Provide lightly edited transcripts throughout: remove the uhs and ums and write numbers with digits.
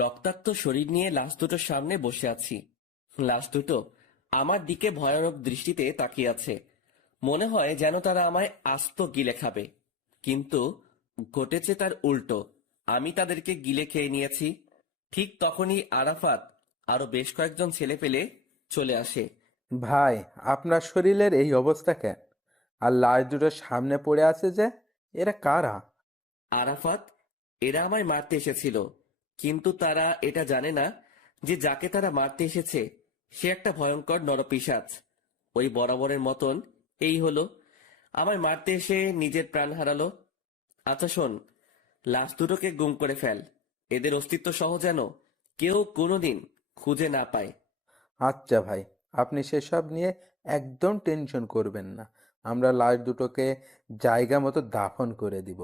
রক্তাক্ত শরীর নিয়ে লাশ দুটোর সামনে বসে আছি। লাশ দুটো আমার দিকে ভয়ানক দৃষ্টিতে তাকিয়ে আছে। মনে হয় যেন তারা আমায় আস্ত গিলে খাবে, কিন্তু ঘটেছে তার উল্টো। আমি তাদেরকে গিলে খেয়ে নিয়েছি। ঠিক তখনই আরাফাত আরো বেশ কয়েকজন ছেলে পেলে চলে আসে। ভাই, আপনার শরীরের এই অবস্থা কেন? আর লাশ দুটো সামনে পড়ে আছে যে, এরা কারা? আরাফাত, এরা আমায় মারতে এসেছিল, কিন্তু তারা এটা জানে না যে যাকে তারা মারতে এসেছে সে একটা ভয়ঙ্কর নরপিশাচ। ওই বরাবরের মতন এই হলো, আমায় মারতে এসে নিজের প্রাণ হারালো। আচ্ছা শোন, লাশ দুটোকে গুম করে ফেল, এদের অস্তিত্ব সহ যেন কেউ কোনোদিন খুঁজে না পায়। আচ্ছা ভাই, আপনি সেসব নিয়ে একদম টেনশন করবেন না। আমরা লাশ দুটোকে জায়গা মতো দাফন করে দিব।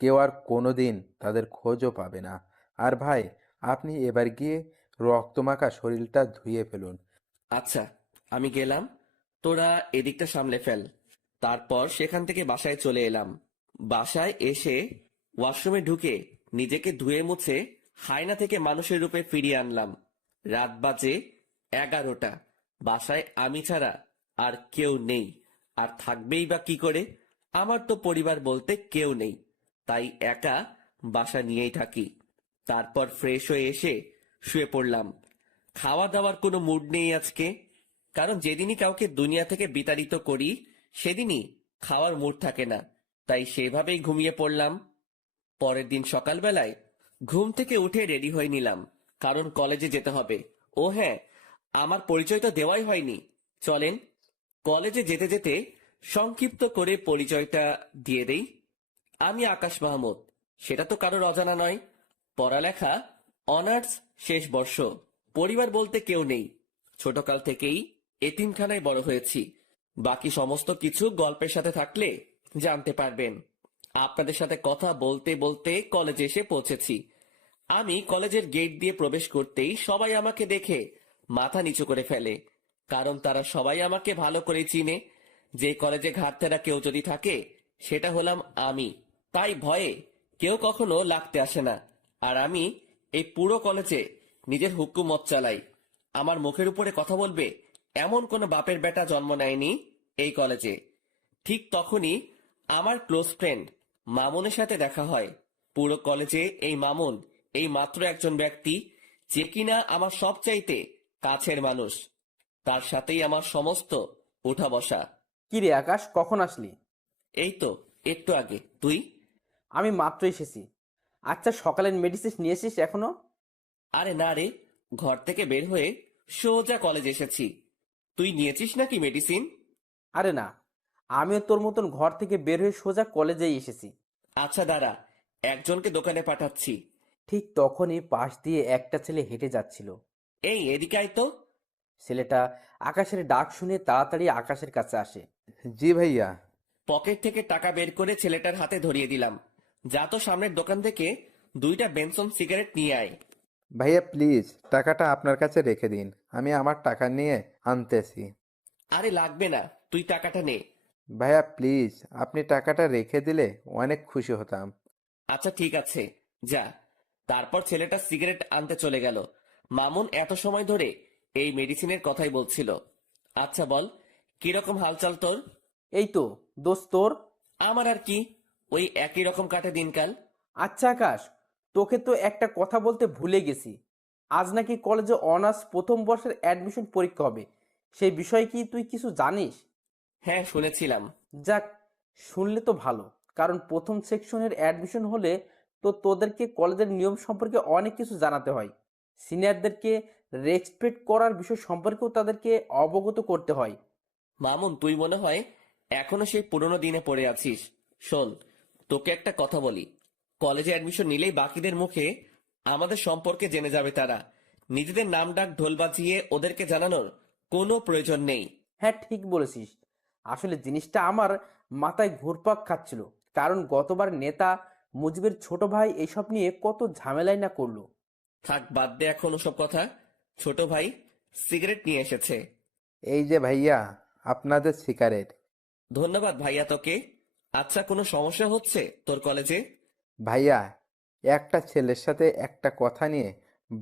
কেউ আর কোনোদিন তাদের খোঁজও পাবে না। আর ভাই, আপনি এবার গিয়ে রক্তমাখা শরীরটা ধুয়ে ফেলুন। আচ্ছা, আমি গেলাম, তোরা এদিকটা সামলে ফেল। তারপর সেখান থেকে বাসায় চলে এলাম। বাসায় এসে ওয়াশরুমে ঢুকে নিজেকে ধুয়ে মুছে হায়না থেকে মানুষের রূপে ফিরিয়ে আনলাম। রাত বাজে 11টা। বাসায় আমি ছাড়া আর কেউ নেই, আর থাকবেই বা কি করে? আমার তো পরিবার বলতে কেউ নেই, তাই একা বাসা নিয়েই থাকি। তারপর ফ্রেশ হয়ে এসে শুয়ে পড়লাম। খাওয়া দাওয়ার কোনো মুড নেই আজকে, কারণ যেদিনই কাউকে দুনিয়া থেকে বিতাড়িত করি সেদিনই খাওয়ার মুড থাকে না, তাই সেভাবেই ঘুমিয়ে পড়লাম। পরের দিন সকালবেলায় ঘুম থেকে উঠে রেডি হয়ে নিলাম, কারণ কলেজে যেতে হবে। ও হ্যাঁ, আমার পরিচয় তো দেওয়াই হয়নি। চলেন কলেজে যেতে যেতে সংক্ষিপ্ত করে পরিচয়টা দিয়ে দেই। আমি আকাশ মাহমুদ, সেটা তো কারোর অজানা নয়। পড়ালেখা অনার্স শেষ বর্ষ। পরিবার বলতে কেউ নেই। ছোটকাল থেকেই এতিমখানায় বড় হয়েছি। বাকি সমস্ত কিছু গল্পের সাথে থাকলে জানতে পারবেন। আপনাদের সাথে কথা বলতে বলতে কলেজে এসে পৌঁছেছি। আমি কলেজের গেট দিয়ে প্রবেশ করতেই সবাই আমাকে দেখে মাথা নিচু করে ফেলে, কারণ তারা সবাই আমাকে ভালো করে চিনে। যে কলেজে ঘাটতেরা কেউ যদি থাকে সেটা হলাম আমি। তাই ভয়ে কেউ কখনো লাগতে আসে না। আর আমি এই পুরো কলেজে নিজের হুকুমত চালাই। আমার মুখের উপরে কথা বলবে এমন কোনো বাপের বেটা জন্ম নেয়নি এই কলেজে। ঠিক তখনই আমার ক্লোজ ফ্রেন্ড মামুনের সাথে দেখা হয়। পুরো কলেজে এই মামুন এই মাত্র একজন ব্যক্তি যে কিনা আমার সবচাইতে কাছের মানুষ। তার সাথেই আমার সমস্ত উঠা বসা। কি রে আকাশ, কখন আসলি? এই তো একটু আগে। তুই? আমি মাত্র এসেছি। আচ্ছা, সকালের মেডিসিন নিয়ে এসিস এখনো? আরে না রে, ঘর থেকে বের হয়ে সোজা কলেজ এসেছি। তুই নিয়েছিস নাকি মেডিসিন? আরে না, আমিও তোর মতন ঘর থেকে বের হয়ে সোজা কলেজেই এসেছি। আচ্ছা দাঁড়া, একজনকে দোকানে পাঠাচ্ছি। ঠিক তখনই পাশ দিয়ে একটা ছেলে হেঁটে যাচ্ছিল। এই এদিকে আয় তো। ছেলেটা আকাশের ডাক শুনে তাড়াতাড়ি আকাশের কাছে আসে। জি ভাইয়া। পকেট থেকে টাকা বের করে ছেলেটার হাতে ধরিয়ে দিলাম। যা তো সামনের দোকান থেকে 2টা বেনসন সিগারেট নিয়ে আয়। ভাইয়া প্লিজ, টাকাটা আপনার কাছে রেখে দিন, আমি আমার টাকা নিয়ে আনতেছি। আরে লাগবে না, তুই টাকাটা নে। ভাইয়া প্লিজ, আপনি টাকাটা রেখে দিলে অনেক খুশি হতাম। আচ্ছা ঠিক আছে, যা। তারপর ছেলেটা সিগারেট আনতে চলে গেল। মামুন এত সময় ধরে এই মেডিসিনের কথাই বলছিল। আচ্ছা বল, কিরকম হালচাল তোর? এই তো দোস্ত তোর। আমার আর কি, ওই একই রকম কাটে দিনকাল। আচ্ছা আকাশ, তোকে তো একটা কথা বলতে ভুলে গেছি। আজ নাকি কলেজে অনার্স প্রথম বর্ষের অ্যাডমিশন পরীক্ষা হবে। সেই বিষয়ে কি তুই কিছু জানিস? হ্যাঁ শুনেছিলাম। যাক, শুনলে তো ভালো। কারণ প্রথম সেকশনের অ্যাডমিশন হলে তো তোদেরকে কলেজের নিয়ম সম্পর্কে অনেক কিছু জানাতে হয়। সিনিয়রদেরকে রেসপেক্ট করার বিষয় সম্পর্কেও তাদেরকে অবগত করতে হয়। মামুন, তুই মনে হয় এখনো সেই পুরোনো দিনে পড়ে আছিস। শোন, তোকে একটা কথা বলি। কলেজে অ্যাডমিশন নিলেই বাকিদের মুখে আমাদের সম্পর্কে জেনে যাবে তারা। নিজেদের নাম ডাক ঢোল বাজিয়ে ওদেরকে জানানোর কোনো প্রয়োজন নেই। হ্যাঁ, ঠিক বলেছিস। আসলে জিনিসটা আমার মাথায় ঘুরপাক খাচ্ছিল। কারণ গতবার নেতা মুজিবের ছোট ভাই এইসব নিয়ে কত ঝামেলাই না করলো। থাক, বাদ দে এখন ওসব কথা। ছোট ভাই সিগারেট নিয়ে এসেছে। এই যে ভাইয়া, আপনাদের সিগারেট। ধন্যবাদ ভাইয়া তোকে। আচ্ছা, কোনো সমস্যা হচ্ছে তোর কলেজে? ভাইয়া, একটা ছেলের সাথে একটা কথা নিয়ে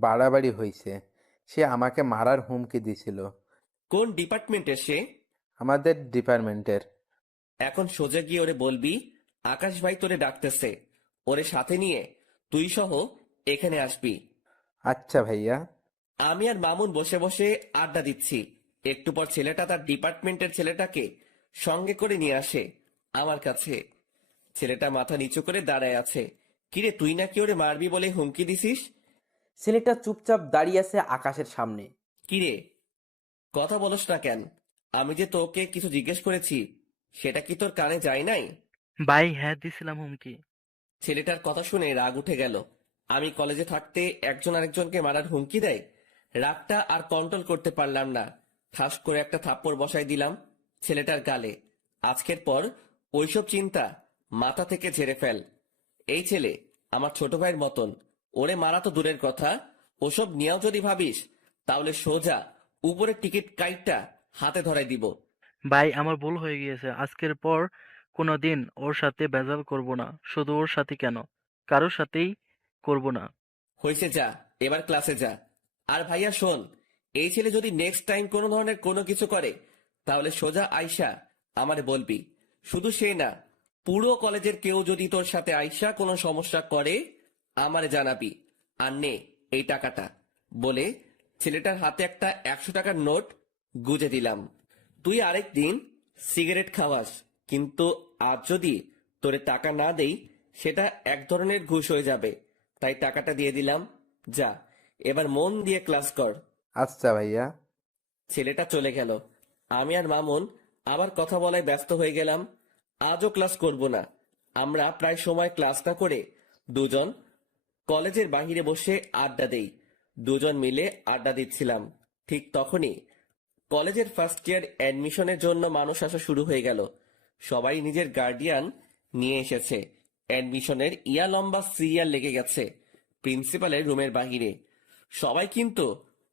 বাড়াবাড়ি হয়েছে। সে আমাকে মারার হুমকি দিছিল। কোন ডিপার্টমেন্টের সে? আমাদের ডিপার্টমেন্টের। এখন সোজা গিয়ে ওরে বলবি আকাশ ভাই তোরে ডাকতেছে, ওরে সাথে নিয়ে তুই সহ এখানে আসবি। আচ্ছা ভাইয়া। আমি আর মামুন বসে বসে আড্ডা দিচ্ছি। একটু পর ছেলেটা তার ডিপার্টমেন্টের ছেলেটাকে সঙ্গে করে নিয়ে আসে আমার কাছে। ছেলেটা মাথা নিচু করে দাঁড়ায় আছে। কিরে, তুই নাকি ওরে মারবি বলে হুমকি দিছিস? ছেলেটা চুপচাপ দাঁড়িয়ে আছে আকাশের সামনে। কিরে, কথা বলস না কেন? আমি যে তোকে কিছু জিজ্ঞেস করেছি সেটা কি তোর কানে যায় নাই? ভাই হ্যাঁ দিছিলাম হুমকি। ছেলেটার কথা শুনে রাগ উঠে গেল। আমি কলেজে থাকতে একজন আরেকজনকে মারার হুমকি দেয়? রাগটা আর কন্ট্রোল করতে পারলাম না। ঠাস করে একটা থাপ্পড় বসাই দিলাম ছেলেটার গালে। আজকের পর ওইসব চিন্তা মাথা থেকে ঝেড়ে ফেল। এই ছেলে আমার ছোট ভাইয়ের মতন, ওরে মারা তো দূরের কথা, ওসব নিয়েও যদি ভাবিস তাহলে সোজা উপরের টিকিট কাইটটা হাতে ধরাই দিব। ভাই আমার ভুল হয়ে গিয়েছে, আজকের পর কোনোদিন ওর সাথে ভেজাল করব না। শুধু ওর সাথে কেন, কারোর সাথেই করব না। হয়েছে, যা এবার ক্লাসে যা। আর ভাইয়া শোন, এই ছেলে যদি নেক্সট টাইম কোনো ধরনের কোনো কিছু করে তাহলে সোজা আইসা আমারে বলবি। শুধু সে না, পুরো কলেজের কেউ যদি তোর সাথে আইসা কোনো সমস্যা করে আমারে জানাবি। আর নে এই টাকাটা, বলে ছেলেটার হাতে একটা 100 টাকার নোট গুজে দিলাম। তুই আরেকদিন সিগারেট খাওয়াস, কিন্তু আজ যদি তোরে টাকা না দেই সেটা এক ধরনের ঘুষ হয়ে যাবে। তাই টাকাটা দিয়ে দিলাম, যা এবার মন দিয়ে ক্লাস কর। আচ্ছা ভাইয়া। ছেলেটা চলে গেল। আমি আর মামুন আবার কথা বলায় ব্যস্ত হয়ে গেলাম। আজও ক্লাস করব না। আমরা প্রায় সময় ক্লাস না করে দুজন কলেজের বাহিরে বসে আড্ডা দেই। দুজন মিলে আড্ডা দিচ্ছিলাম। ঠিক তখনই কলেজের ফার্স্ট ইয়ার অ্যাডমিশনের জন্য মানুষ আসা শুরু হয়ে গেল। সবাই নিজের গার্ডিয়ান নিয়ে এসেছে। অ্যাডমিশনের ইয়া লম্বা সিরিয়াল লেগে গেছে প্রিন্সিপালের রুমের বাহিরে। সবাই কিন্তু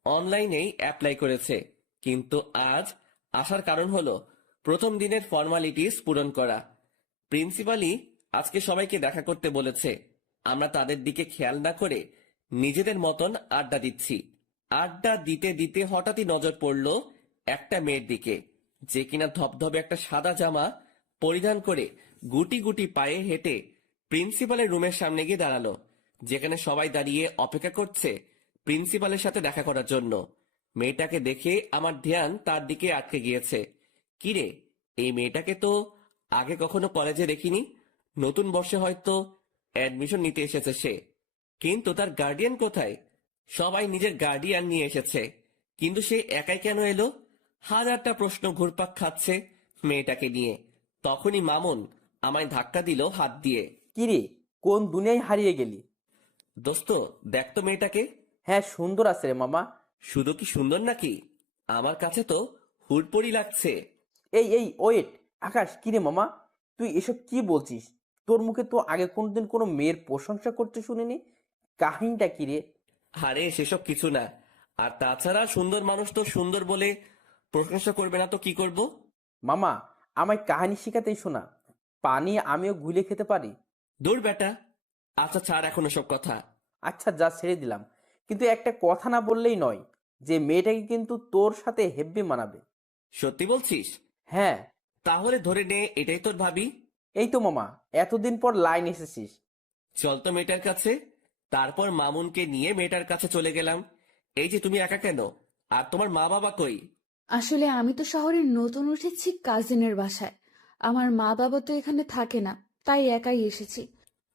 অনলাইনেই অ্যাপ্লাই করেছে, কিন্তু আজ আসার কারণ হলো প্রথম দিনের ফর্মালিটিস পূরণ করা। প্রিন্সিপালই আজকে সবাইকে দেখা করতে বলেছে। আমরা তাদের দিকে খেয়াল না করে নিজেদের মতন আড্ডা দিচ্ছি। আড্ডা দিতে দিতে হঠাৎই নজর পড়লো একটা মেয়ের দিকে, যে কিনা ধবধবে একটা সাদা জামা পরিধান করে গুটি গুটি পায়ে হেঁটে প্রিন্সিপালের রুমের সামনে গিয়ে দাঁড়ালো, যেখানে সবাই দাঁড়িয়ে অপেক্ষা করছে প্রিন্সিপালের সাথে দেখা করার জন্য। মেয়েটাকে দেখে আমার ধ্যান তার দিকে আটকে গিয়েছে। কিরে, এই মেয়েটাকে তো আগে কখনো কলেজে দেখিনি। নতুন বর্ষে হয়তো অ্যাডমিশন নিতে এসেছে সে, কিন্তু তার গার্ডিয়ান কোথায়? সবাই নিজের গার্ডিয়ান নিয়ে এসেছে, কিন্তু সে একাই কেন এলো? হাজারটা প্রশ্ন ঘুরপাক খাচ্ছে মেয়েটাকে নিয়ে। তখনই মামুন আমায় ধাক্কা দিল হাত দিয়ে। কিরে, কোন দুনিয়ায় হারিয়ে গেলি? দোস্ত, দেখ তো মেয়েটাকে। হ্যাঁ সুন্দর আছে রে মামা। শুধু কি সুন্দর নাকি, আমার কাছে তো হুড়পড়ি লাগছে। এই ওয়েট, আকাশ কিরে মামা, তুই এসব কি বলছিস? তোর মুখে তো আগে কোনোদিন কোনো মেয়ের প্রশংসা করতে শুনিনি। কাহিনীটা কি রে? আরে সেসব কিছু না। আর তাছাড়া সুন্দর মানুষ তো সুন্দর বলে প্রশংসা করবে না তো কি করব? মামা, আমায় কাহিনী শিখাতেই শোনা। পানি আমিও গুলে খেতে পারি। দূর বেটা। আচ্ছা ছাড় এখন সব কথা। আচ্ছা যা ছেড়ে দিলাম, কিন্তু একটা কথা না বললেই নয়, যে মেয়েটাকে কিন্তু তোর সাথে হেব্বি মানাবে। সত্যি বলছিস? হ্যাঁ। তাহলে ধরে নে এটাই তোর ভাবি। এই তো মামা, এতদিন পর লাইন এসেছিস। চল তো মেয়েটার কাছে। তারপর মামুনকে নিয়ে মেয়েটার কাছে চলে গেলাম। এই যে তুমি একা কেন? আর তোমার মা বাবা কই? আসলে আমি তো শহরে নতুন উঠেছি কাজিনের বাসায়। আমার মা বাবা তো এখানে থাকে না, তাই একাই এসেছি।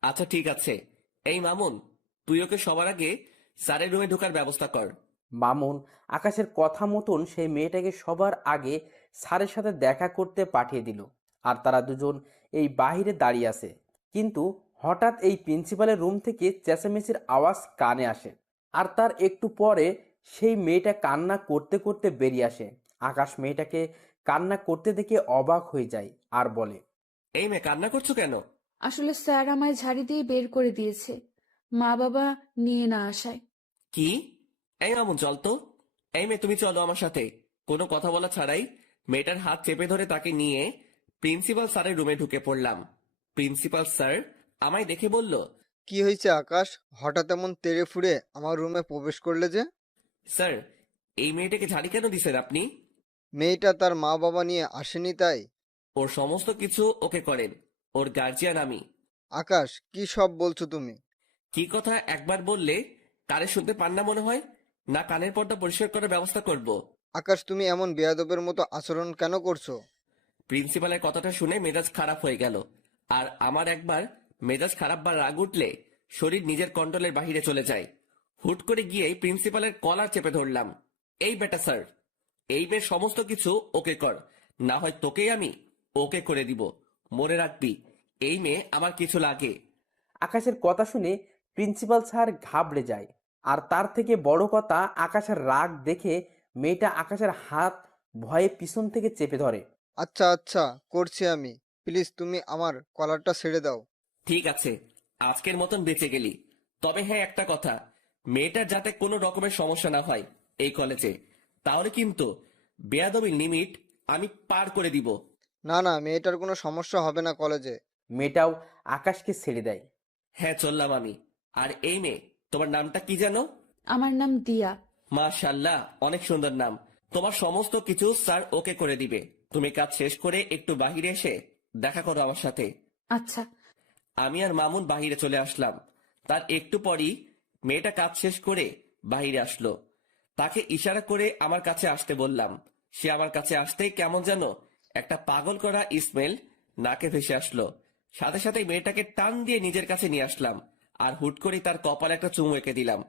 আচ্ছা ঠিক আছে। এই মামুন, তুই ওকে সবার আগে স্যারের রুমে ঢোকার ব্যবস্থা কর। মামুন আকাশের কথা মতন সেই মেয়েটাকে সবার আগে স্যারের সাথে দেখা করতে পাঠিয়ে দিল। আর তারা দুজন এই বাহিরে দাঁড়িয়ে আছে। কিন্তু হঠাৎ এই প্রিন্সিপালের রুম থেকে চেঁচামেচির আওয়াজ কানে আসে। আর তার একটু পরে সেই মেয়েটা কান্না করতে করতে বেরিয়ে আসে। আকাশ মেয়েটাকে কান্না করতে দেখে অবাক হয়ে যায় আর বলে, এই মেয়ে, কান্না করছো কেন? আসলে স্যার আমায় ঝাড়ি দিয়ে বের করে দিয়েছে, মা বাবা নিয়ে না আসায়। কি? এই মামুন চল তো। এই মেয়ে, তুমি চলো আমার সাথে। কোনো কথা বলা ছাড়াই মেয়েটার হাত চেপে ধরে তাকে নিয়ে প্রিন্সিপাল স্যারের রুমে ঢুকে পড়লাম। প্রিন্সিপাল স্যার আমায় দেখে বলল, কি হয়েছে আকাশ? হঠাৎ এমন তেড়ে ফুঁড়ে আমার রুমে প্রবেশ করলে যে? স্যার, এই মেয়েটাকে ঝাড়ি কেন দিছেন আপনি? মেয়েটা তার মা বাবা নিয়ে আসেনি তাই? ওর সমস্ত কিছু ওকে করেন। ওর গার্জিয়ান আমি। আকাশ, কি সব বলছো তুমি? কি কথা একবার বললে কানে শুনতে পান না মনে হয়? না কানের পর্দা পরিষ্কার করার ব্যবস্থা করব? আকাশ, তুমি এমন বেয়াদবের মতো আচরণ কেন করছো? প্রিন্সিপালের কথাটা শুনে মেজাজ খারাপ হয়ে গেল। আর আমার একবার মেজাজ খারাপ বা রাগ উঠলে শরীর নিজের কন্ট্রোলের বাহিরে চলে যায়। হুট করে গিয়েই প্রিন্সিপালের কলার চেপে ধরলাম। এই বেটা স্যার, এই মেয়ের সমস্ত কিছু ওকে কর, না হয় তোকেই আমি ওকে করে দিব। মনে রাখবি, এই মেয়ে আমার কিছু লাগে। আকাশের কথা শুনে প্রিন্সিপাল স্যার ঘাবড়ে যায়। আর তার থেকে বড় কথা, আকাশের রাগ দেখে মেয়েটা আকাশের হাত ভয়ে পিছন থেকে চেপে ধরে। আচ্ছা আচ্ছা, করছি আমি। প্লিজ তুমি আমার কলারটা ছেড়ে দাও। ঠিক আছে, আজকের মতন বেঁচে গেলি। তবে হ্যাঁ, একটা কথা, মেয়েটার যাতে কোনো রকমের সমস্যা না হয় এই কলেজে, তাহলে কিন্তু বেয়াদবির লিমিট আমি পার করে দিব। না না, মেয়েটার কোনো সমস্যা হবে না কলেজে। মেয়েটাও আকাশকে ছেড়ে দেয়। হ্যাঁ, চললাম আমি। আর এই মেয়ে, তোমার নামটা কি জানো? আমার নাম দিয়া। মাশাল্লাহ, অনেক সুন্দর নাম। তোমার সমস্ত কিছু স্যার ওকে করে দিবে। তুমি কাজ শেষ করে একটু বাহিরে এসে দেখা করো আমার সাথে। আচ্ছা। আমি আর মামুন বাহিরে চলে আসলাম। তার একটু পরই মেয়েটা কাজ শেষ করে বাহিরে আসলো। তাকে ইশারা করে আমার কাছে আসতে বললাম। সে আমার কাছে আসতেই কেমন যেন একটা পাগল করা স্মেল নাকে ভেসে আসলো। সাথে সাথে মেয়েটাকে টান দিয়ে নিজের কাছে নিয়ে আসলাম আর হুট করে তার কপালে একটা চুমু এঁকে দিলাম।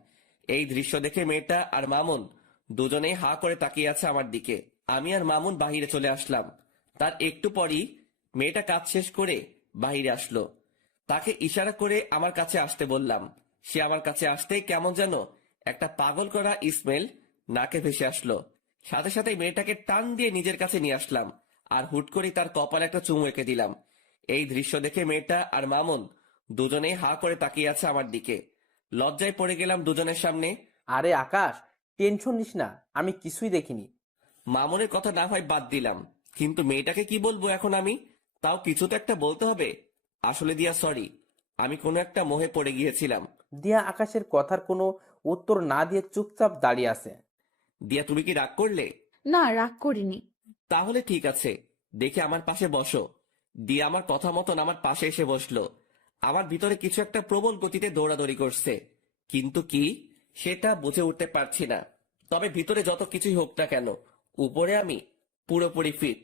এই দৃশ্য দেখে মেয়েটা আর মামুন দুজনেই হা করে তাকিয়ে আছে আমার দিকে। আমি আর মামুন বাহিরে চলে আসলাম। তার একটু পরই মেয়েটা কাজ শেষ করে বাহিরে আসলো। তাকে ইশারা করে আমার কাছে আসতে বললাম। সে আমার কাছে আসতেই কেমন যেন একটা পাগল করা স্মেল নাকে ভেসে আসলো। সাথে সাথে মেয়েটাকে টান দিয়ে নিজের কাছে নিয়ে আসলাম আর হুট করে তার কপালে একটা চুমু এঁকে দিলাম। এই দৃশ্য দেখে মেয়েটা আর মামুন দুজনেই হা করে তাকিয়ে আছে আমার দিকে। লজ্জায় পড়ে গেলাম দুজনের সামনে। আরে আকাশ, টেনশন নিস না, আমি কিছুই দেখিনি। মামুনের কথা না হয় বাদ দিলাম, কিন্তু মেয়েটাকে কি বলবো এখন আমি? তাও কিছু তো একটা বলতে হবে। আসলে দিয়া, সরি, আমি কোনো একটা মোহে পড়ে গিয়েছিলাম। দিয়া আকাশের কথার কোনো উত্তর না দিয়ে চুপচাপ দাঁড়িয়ে আছে। দিয়া, তুমি কি রাগ করলে? না, রাগ করিনি। তাহলে ঠিক আছে, দেখে আমার পাশে বসো। দিয়া আমার কথা মতন আমার পাশে এসে বসলো। আমার ভিতরে কিছু একটা প্রবল গতিতে দৌড়াদৌড়ি করছে, কিন্তু কি সেটা বুঝে উঠতে পারছি না। তবে ভিতরে যত কিছুই হোক না কেন, উপরে আমি পুরোপুরি ফিট।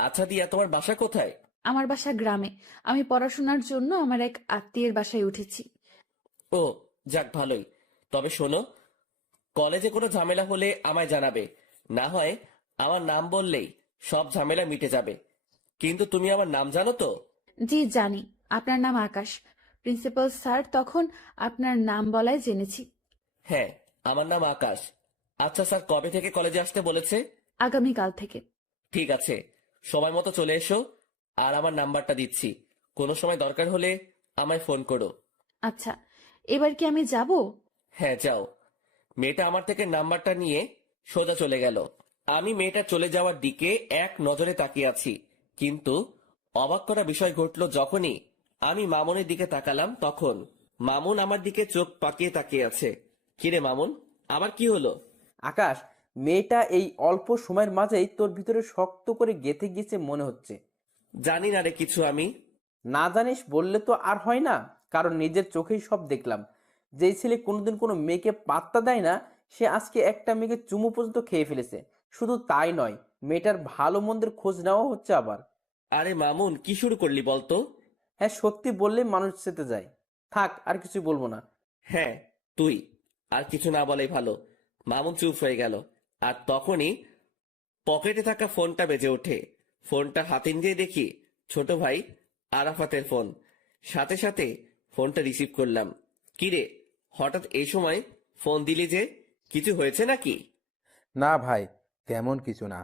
আচ্ছা দিয়া, তোমার বাসা কোথায়? আমার বাসা গ্রামে। আমি পড়াশোনার জন্য আমার এক আত্মীয়ের বাসায় উঠেছি। ও, যাক ভালোই। তবে শোনো, কলেজে কোনো ঝামেলা হলে আমায় জানাবে। না হয় আমার নাম বললেই সব ঝামেলা মিটে যাবে। কিন্তু তুমি আমার নাম জানো তো? জি, জানি। আপনার নাম আকাশ। প্রিন্সিপাল স্যার তখন আপনার নাম বলায় জেনেছি। হ্যাঁ, আমার নাম আকাশ। আচ্ছা স্যার কবে থেকে কলেজে আসতে বলেছে? আগামীকাল থেকে। ঠিক আছে, সময় মতো চলে এসো। আর আমার নাম্বারটা দিচ্ছি, কোনো সময় দরকার হলে আমায় ফোন করো। আচ্ছা, এবার কি আমি যাব? হ্যাঁ, যাও। মেয়েটা আমার থেকে নাম্বারটা নিয়ে সোজা চলে গেল। আমি মেয়েটা চলে যাওয়ার দিকে এক নজরে তাকিয়ে আছি, কিন্তু অবাক করা বিষয় ঘটলো যখনই আমি মামুনের দিকে তাকালাম। তখন মামুন আমার দিকে চোখ পাকিয়ে তাকিয়ে আছে। কিরে মামুন, আবার কি হলো? আকাশ, মেয়েটা এই অল্প সময়ের মাঝেই তোর ভিতরে শক্ত করে গেঁথে গিয়েছে মনে হচ্ছে। জানি না রে কিছু আমি। না জানিস বললে তো আর হয় না, কারণ নিজের চোখেই সব দেখলাম। যেই ছেলে কোনোদিন কোনো মেয়েকে পাত্তা দেয় না, সে আজকে একটা মেয়েকে চুমু পর্যন্ত খেয়ে ফেলেছে। শুধু তাই নয়, মেয়েটার ভালো মন্দের খোঁজ নেওয়া হচ্ছে আবার। আরে মামুন, কি শুরু করলি বলতো? হ্যাঁ, সত্যি বললেই মানুষ চেতে যায়। থাক, আর কিছু বলবো না। হ্যাঁ, তুই আর কিছু না বলাই ভালো। মামুন চুপ হয়ে গেল। আর তখনই পকেটে থাকা ফোনটা বেজে ওঠে। ফোনটা হাতে নিয়ে দেখি ছোট ভাই আরাফাতের ফোন। সাথে সাথে ফোনটা রিসিভ করলাম। কিরে, হঠাৎ এই সময় ফোন দিলি যে? কিছু হয়েছে নাকি? না ভাই, তেমন কিছু না,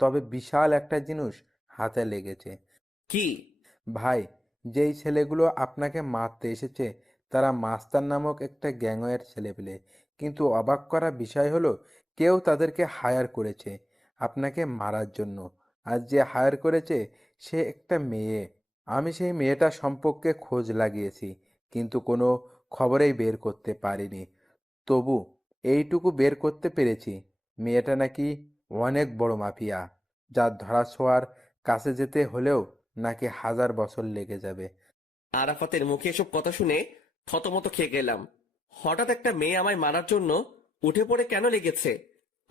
তবে বিশাল একটা জিনিস হাতে লেগেছে। কি? ভাই, যেই ছেলেগুলো আপনাকে মারতে এসেছে তারা মাস্তান নামক একটা গ্যাংয়ের ছেলেপেলে। কিন্তু অবাক করা বিষয় হলো, কেউ তাদেরকে হায়ার করেছে আপনাকে মারার জন্য। আর যে হায়ার করেছে সে একটা মেয়ে। আমি সেই মেয়েটা সম্পর্কে খোঁজ লাগিয়েছি, কিন্তু কোনো খবরেই বের করতে পারিনি। তবু এইটুকু বের করতে পেরেছি, মেয়েটা নাকি অনেক বড় মাফিয়া, যার ধরাছোঁয়ার কাছে যেতে হলেও নাকি 1000 বছর লেগে যাবে। আরাফাতের মুখে এসব কথা শুনে থতমত খেয়ে গেলাম। হঠাৎ একটা মেয়ে আমায় মারার জন্য উঠে পড়ে কেন লেগেছে?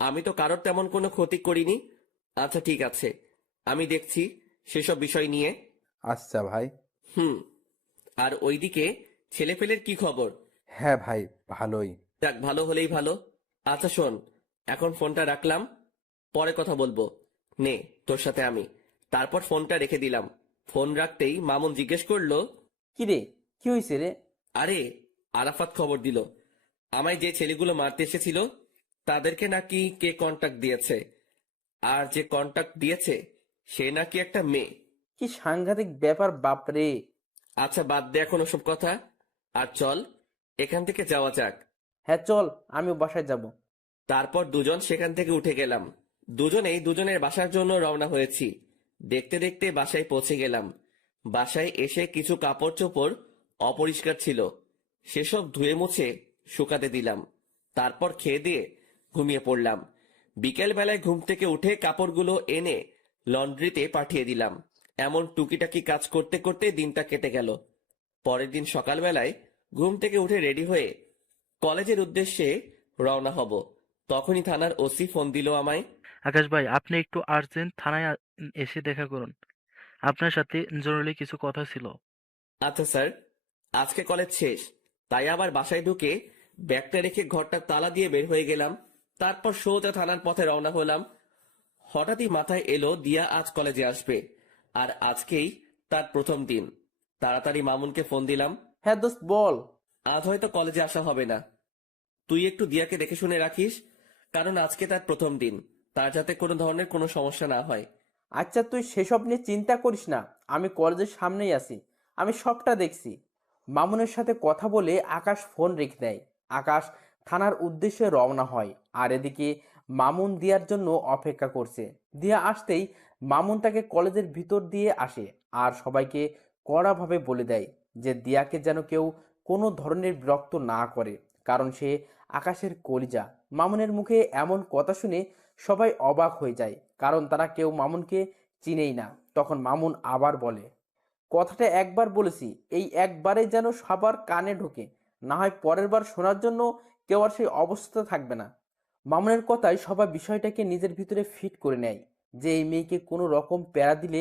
আমি তো কারোর তেমন কোনো ক্ষতি করিনি। আচ্ছা ঠিক আছে, আমি দেখছি সেসব বিষয় নিয়ে। আচ্ছা ভাই। হুম। আর ওইদিকে ছেলেপেলের কি খবর? হ্যাঁ ভাই, ভালোই। যাক, ভালো হলেই ভালো। আচ্ছা শোন, এখন ফোনটা রাখলাম, পরে কথা বলবো। নে তোর সাথে আমি। তারপর ফোনটা রেখে দিলাম। ফোন রাখতেই মামুন জিজ্ঞেস করলো, কি রে, কি হয়েছে রে? আরে আরাফাত খবর দিল আমায় যে ছেলেগুলো মারতে এসেছিল তাদেরকে নাকি কে কন্টাক্ট দিয়েছে, আর যে কন্টাক্ট দিয়েছে সে নাকি একটা মেয়ে। কি সাংঘাতিক ব্যাপার বাপরে! আচ্ছা বাদ দে এখন ওসব কথা, আর চল এখান থেকে যাওয়া যাক। হ্যাঁ চল, আমিও বাসায় যাব। তারপর দুজন সেখান থেকে উঠে গেলাম। দুজনেই দুজনের বাসার জন্য রওনা হয়েছি। দেখতে দেখতে বাসায় পৌঁছে গেলাম। বাসায় এসে কিছু কাপড় চোপড় অপরিষ্কার ছিল, সেসব ধুয়ে মুছে শুকাতে দিলাম। তারপর খেয়ে দিয়ে ঘুমিয়ে পড়লাম। বিকেল বেলায় ঘুম থেকে উঠে কাপড়গুলো এনে লন্ড্রিতে পাঠিয়ে দিলাম। এমন টুকিটাকি কাজ করতে করতে দিনটা কেটে গেল। পরের দিন সকালবেলায় ঘুম থেকে উঠে রেডি হয়ে কলেজের উদ্দেশ্যে রওনা হব। তখনই থানার ওসি ফোন দিল আমায়। আকাশ ভাই, আপনি একটু আর্জেন্ট থানায় এসে দেখা করুন। আপনার সাথে জরুরি কিছু কথা ছিল। আচ্ছা স্যার, আজকে কলেজ শেষ, তাই আবার বাসায় ঢুকে ব্যাগটা রেখে ঘরটা তালা দিয়ে বের হয়ে গেলাম। তারপর সোজা থানার পথে রওনা হলাম। হঠাৎই মাথায় এলো দিয়া আজ কলেজে আসবে, আর আজকেই তার প্রথম দিন। তাড়াতাড়ি মামুনকে ফোন দিলাম। হ্যাঁ দোস্ত বল। আজ হয়তো কলেজে আসা হবে না, তুই একটু দিয়াকে দেখে শুনে রাখিস, কারণ আজকে তার প্রথম দিন, তার যাতে কোনো ধরনের কোনো সমস্যা না হয়। আচ্ছা তুই সেসব নিয়ে চিন্তা করিস না, আমি কলেজের সামনেই আছি, আমি সবটা দেখছি। মামুনের সাথে কথা বলে আকাশ ফোন রেখে দেয়। আকাশ থানার উদ্দেশ্যে রওনা হয়, আর এদিকে মামুন দিয়ার জন্য অপেক্ষা করছে। দিয়া আসতেই মামুন তাকে কলেজের ভিতর দিয়ে আসে, আর সবাইকে কড়াভাবে বলে দেয় যে দিয়াকে যেন কেউ কোনো ধরনের বিরক্ত না করে, কারণ সে আকাশের কলিজা। মামুনের মুখে এমন কথা শুনে সবাই অবাক হয়ে যায়, কারণ তারা কেউ মামুনকে চিনেই না। তখন মামুন আবার বলে, কথাটা একবার বলেছি, এই একবারে যেন সবার কানে ঢোকে, না হয় পরের বার শোনার জন্য কেউ আর সেই অবস্থাতে থাকবে না। মামুনের কথায় সবাই বিষয়টাকে নিজের ভিতরে ফিট করে নেয় যে এই মেয়েকে কোনো রকম প্যারা দিলে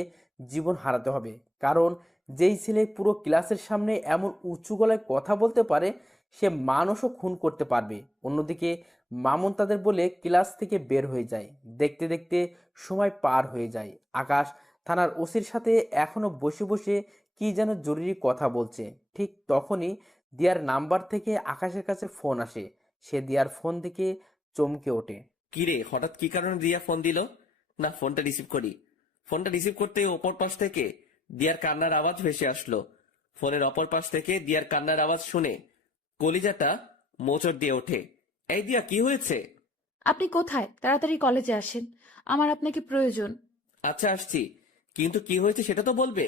জীবন হারাতে হবে, কারণ যেই ছেলে পুরো ক্লাসের সামনে এমন উঁচু গলায় কথা বলতে পারে সে মানুষও খুন করতে পারবে। অন্যদিকে মামুন তাদের বলে ক্লাস থেকে বের হয়ে যায়। দেখতে দেখতে সময় পার হয়ে যায়। আকাশ থানার ওসির সাথে এখনো বসে বসে কি যেন জরুরি কথা বলছে। ঠিক তখনই দিয়ার নাম্বার থেকে আকাশের কাছে ফোন আসে। সে দিয়ার ফোন থেকে চমকে ওঠে। কি রে, হঠাৎ কি কারণে দিয়া ফোন দিল? না, ফোনটা রিসিভ করি। ফোনটা রিসিভ করতে অপর পাশ থেকে দিয়ার কান্নার আওয়াজ ভেসে আসলো। ফোনের অপর পাশ থেকে দিয়ার কান্নার আওয়াজ শুনে কলিজাটা মোচড় দিয়ে ওঠে। এই দিয়া, কি হয়েছে? আপনি কোথায়? তাড়াতাড়ি কলেজে আসেন, আমার আপনাকে প্রয়োজন। আচ্ছা আসছি, কিন্তু কি হয়েছে সেটা তো বলবে।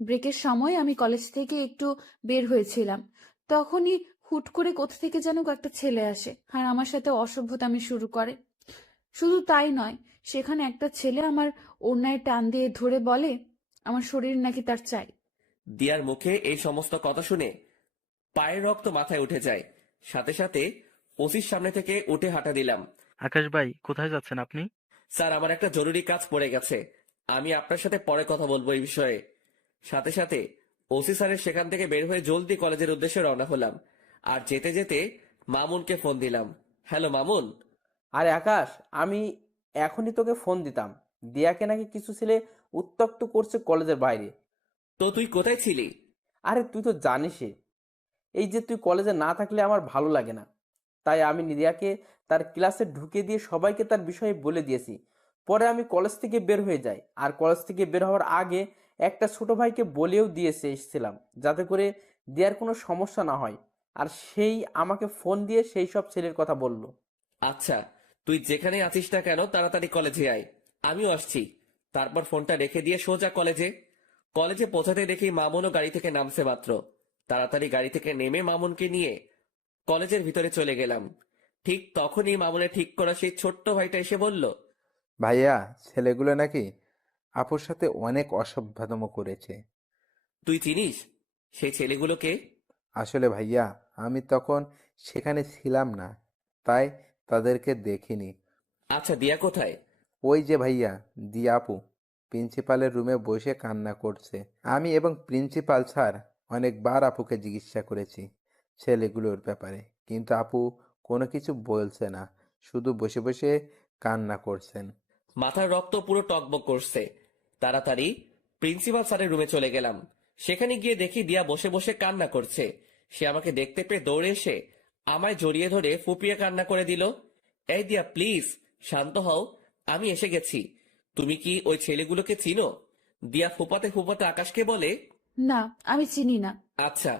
ব্রেকের সময় আমি কলেজ থেকে একটু বের হয়েছিলাম, তখনই হুট করে কোথা থেকে যেন একটা ছেলে আসে আর আমার সাথে অসভ্যতামি শুরু করে। শুধু তাই নয়, সেখানে একটা ছেলে আমার ওড়নায় টান দিয়ে ধরে বলে আমার শরীর নাকি তার চাই। দিয়ার মুখে এই সমস্ত কথা শুনে পায়ের রক্ত মাথায় উঠে যায়। সাথে সাথে ওসির সামনে থেকে উঠে হাঁটা দিলাম। আকাশ ভাই, কোথায় যাচ্ছেন আপনি? স্যার, আমার একটা জরুরি কাজ পড়ে গেছে, আমি আপনার সাথে পরে কথা বলবো এই বিষয়ে। সাথে সাথে ওসি স্যারের সেখান থেকে বের হয়ে জলদি কলেজের উদ্দেশ্যে রওনা হলাম। আর যেতে যেতে মামুনকে ফোন দিলাম। হ্যালো মামুন। আরে আকাশ, আমি এখনই তোকে ফোন দিতাম। দিয়াকে নাকি কিছু ছেলে উত্ত্যক্ত করছে কলেজের বাইরে। তো তুই কোথায় ছিলি? আরে তুই তো জানিসই, এই যে তুই কলেজে না থাকলে আমার ভালো লাগে না, তাই আমি দিয়াকে তার ক্লাসে ঢুকে দিয়ে সবাইকে তার বিষয়ে বলে দিয়েছি। পরে আমি কলেজ থেকে বের হয়ে যাই, আর কলেজ থেকে বের হওয়ার আগে একটা ছোট ভাইকে বলেও দিয়েছে এসেছিলাম যাতে করে দিয়ার কোনো সমস্যা না হয়, আর সেই আমাকে ফোন দিয়ে সেই সব ছেলের কথা বলল। আচ্ছা, তুই যেখানে আছিস না কেন তাড়াতাড়ি কলেজে আয়, আমিও আসছি। তারপর ফোনটা রেখে দিয়ে সোজা কলেজে। কলেজে পৌঁছাতে দেখি মামুনও গাড়ি থেকে নামছে মাত্র। তাড়াতাড়ি গাড়ি থেকে নেমে মামুনকে নিয়ে কলেজের ভিতরে চলে গেলাম। ঠিক তখনই মামুনের ঠিক করা সেই ছোট্ট ভাইটা এসে বলল, ভাইয়া, ছেলেগুলো নাকি আপুর সাথে অনেক অসভ্যতম করেছে। তুই চিনিস সেই ছেলেগুলোকে? আসলে ভাইয়া, আমি তখন সেখানে ছিলাম না, তাই তাদেরকে দেখিনি। আচ্ছা, দিয়া কোথায়? ওই যে ভাইয়া, দিয়া আপু প্রিন্সিপালের রুমে বসে কান্না করছে। আমি এবং প্রিন্সিপাল স্যার অনেকবার আপুকে জিজ্ঞাসা করেছি ছেলেগুলোর ব্যাপারে, কিন্তু আপু কোনো কিছু বলছে না, শুধু বসে বসে কান্না করছেন। মাথার রক্ত পুরো টকবক করছে। তাড়াতাড়ি প্রিন্সিপাল স্যারের রুমে চলে গেলাম। সেখানে গিয়ে দেখি দিয়া বসে বসে কান্না করছে। সে আমাকে দেখতে পেয়ে দৌড়ে এসে আমায় জড়িয়ে ধরে ফুপিয়ে কান্না করে দিল। এই দিয়া, প্লিজ শান্ত হও, আমি এসে গেছি। তুমি কি ওই ছেলেগুলোকে চিনো? দিয়া ফুপাতে ফুপাতে আকাশকে বলে, না, আমি চিনি না। আচ্ছা,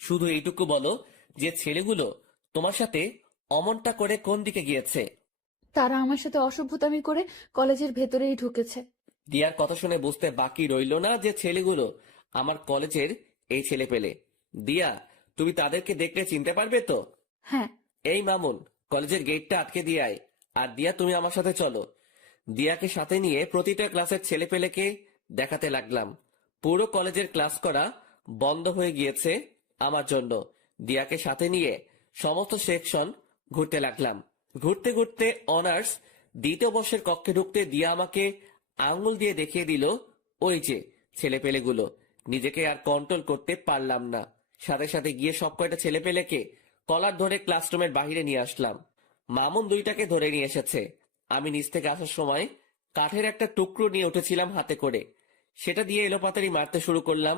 শুধু এইটুকু বলো যে ছেলেগুলো তোমার সাথে অমনটা করে কোন দিকে গিয়েছে? তারা আমার সাথে অসভ্যতামি করে কলেজের ভেতরেই ঢুকেছে। দিয়ার কথা শুনে বুঝতে বাকি রইল না যে ছেলেগুলো আমার কলেজের এই ছেলে পেলে। দিয়া, তুমি তাদেরকে দেখলে চিনতে পারবে তো? হ্যাঁ। এই মামুন, কলেজের গেটটা আটকে দিয়ে আয়। আর দিয়া, তুমি আমার সাথে চলো। দিয়াকে সাথে নিয়ে প্রতিটা ক্লাসের ছেলে পেলেকে দেখাতে লাগলাম। পুরো কলেজের ক্লাস করা বন্ধ হয়ে গিয়েছে আমার জন্য। দিয়াকে সাথে নিয়ে সমস্ত সেকশন ঘুরতে লাগলাম। ঘুরতে ঘুরতে অনার্স দ্বিতীয় বর্ষের কক্ষে ঢুকতে দিয়া আমাকে আঙ্গুল দিয়ে দেখিয়ে দিল ওই যে ছেলেপেলেগুলো। নিজেকে আর কন্ট্রোল করতে পারলাম না, সাথে সাথে গিয়ে সব কয়টা ছেলেপেলেকে কলার ধরে ক্লাসরুমের বাইরে নিয়ে আসলাম। মামুন দুইটাকে ধরে নিয়ে এসেছে। আমি নিচ থেকে আসার সময় কাঠের একটা টুকরো নিয়ে উঠেছিলাম হাতে করে, সেটা দিয়ে এলোপাতাড়ি মারতে শুরু করলাম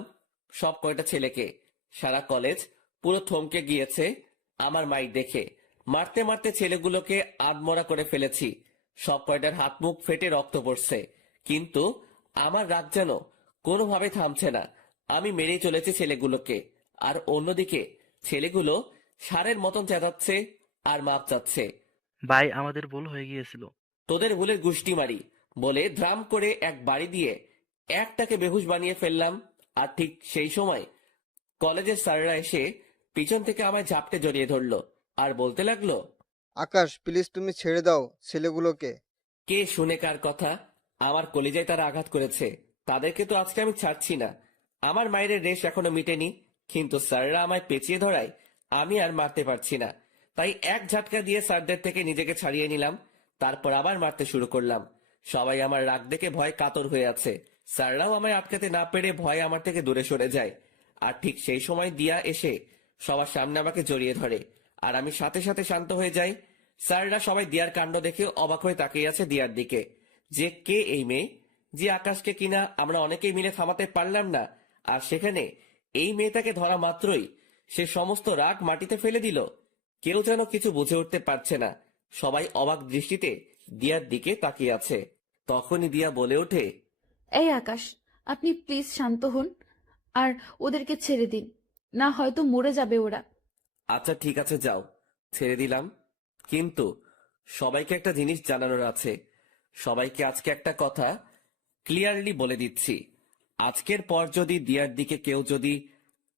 সব কয়টা ছেলেকে। সারা কলেজ পুরো থমকে গিয়েছে আমার মাইর দেখে। মারতে মারতে ছেলেগুলোকে আধমরা করে ফেলেছি। সব কয়টার হাত মুখ ফেটে রক্ত পড়ছে, কিন্তু আমার রাগ যেন কোনোভাবে থামছে না। আমি মেরেই চলেছি ছেলেগুলোকে, আর অন্যদিকে ছেলেগুলো ষাঁড়ের মতন চেঁচাচ্ছে আর মাপ চাচ্ছে। ভাই, আমাদের ভুল হয়ে গিয়েছিল। তোদের ভুলের গুষ্টি মারি বলে ধ্রাম করে এক বাড়ি দিয়ে একটাকে বেহুশ বানিয়ে ফেললাম। আর ঠিক সেই সময় কলেজের স্যাররা এসে পিছন থেকে আমায় ঝাপটে জড়িয়ে ধরলো আর বলতে লাগলো, আকাশ, প্লিজ তুমি ছেড়ে দাও ছেলেগুলোকে। কে শুনে কার কথা? আমার কলিজায় তারা আঘাত করেছে, তাদেরকে তো আজকে আমি ছাড়ছি না। আমার মায়ের রেশ এখনো মিটেনি, কিন্তু স্যাররা আমায় পেঁচিয়ে ধরায় আমি আর মারতে পারছি না। তাই এক ঝাটকা দিয়ে স্যারদের থেকে নিজেকে ছাড়িয়ে নিলাম। তারপর আবার মারতে শুরু করলাম। সবাই আমার রাগ দেখে ভয় কাতর হয়ে আছে। স্যাররাও আমায় আটকাতে না পেরে ভয়ে আমার থেকে দূরে সরে যায়। আর ঠিক সেই সময় দিয়া এসে সবার সামনে আমাকে জড়িয়ে ধরে, আর আমি সাথে সাথে শান্ত হয়ে যাই। স্যাররা সবাই দিয়ার কাণ্ড দেখে অবাক হয়ে তাকিয়ে আছে দিয়ার দিকে, যে কে এই মেয়ে, যে আকাশকে কিনা আমরা অনেকেই মিলে থামাতে পারলাম না, আর সেখানে এই মেয়েটাকে ধরা মাত্রই সে সমস্ত রাগ মাটিতে ফেলে দিল। কেউ যেন কিছু বুঝে উঠতে পারছে না। সবাই অবাক দৃষ্টিতে দিয়ার দিকে তাকিয়ে আছে। তখনই দিয়া বলে ওঠে, এই আকাশ, আপনি প্লিজ শান্ত হন আর ওদেরকে ছেড়ে দিন, না হয়তো মরে যাবে ওরা। আচ্ছা ঠিক আছে, যাও, ছেড়ে দিলাম। কিন্তু সবাইকে একটা জিনিস জানানোর আছে। সবাইকে আজকে একটা কথা ক্লিয়ারলি বলে দিচ্ছি। আজকের পর যদি দিয়ার দিকে কেউ যদি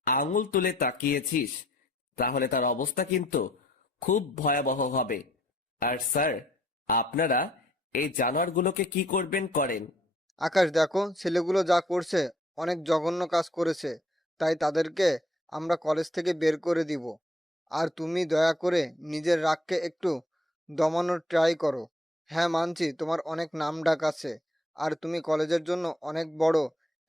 আঙুল তুলে তাকিয়েছিস, তাহলে তার অবস্থা কিন্তু খুব ভয়াবহ হবে। আর স্যার, আপনারা এই জানোয়ারগুলোকে কি করবেন করেন। আকাশ, দেখো ছেলেগুলো যা করছে অনেক জঘন্য কাজ করেছে, তাই তাদেরকে আমরা কলেজ থেকে বের করে দিব। আর তুমি দয়া করে নিজের রাগকে একটু দমানোর ট্রাই করো। হ্যাঁ, মানছি তোমার অনেক নাম ডাক আছে, আর তুমি কলেজের জন্য অনেক বড়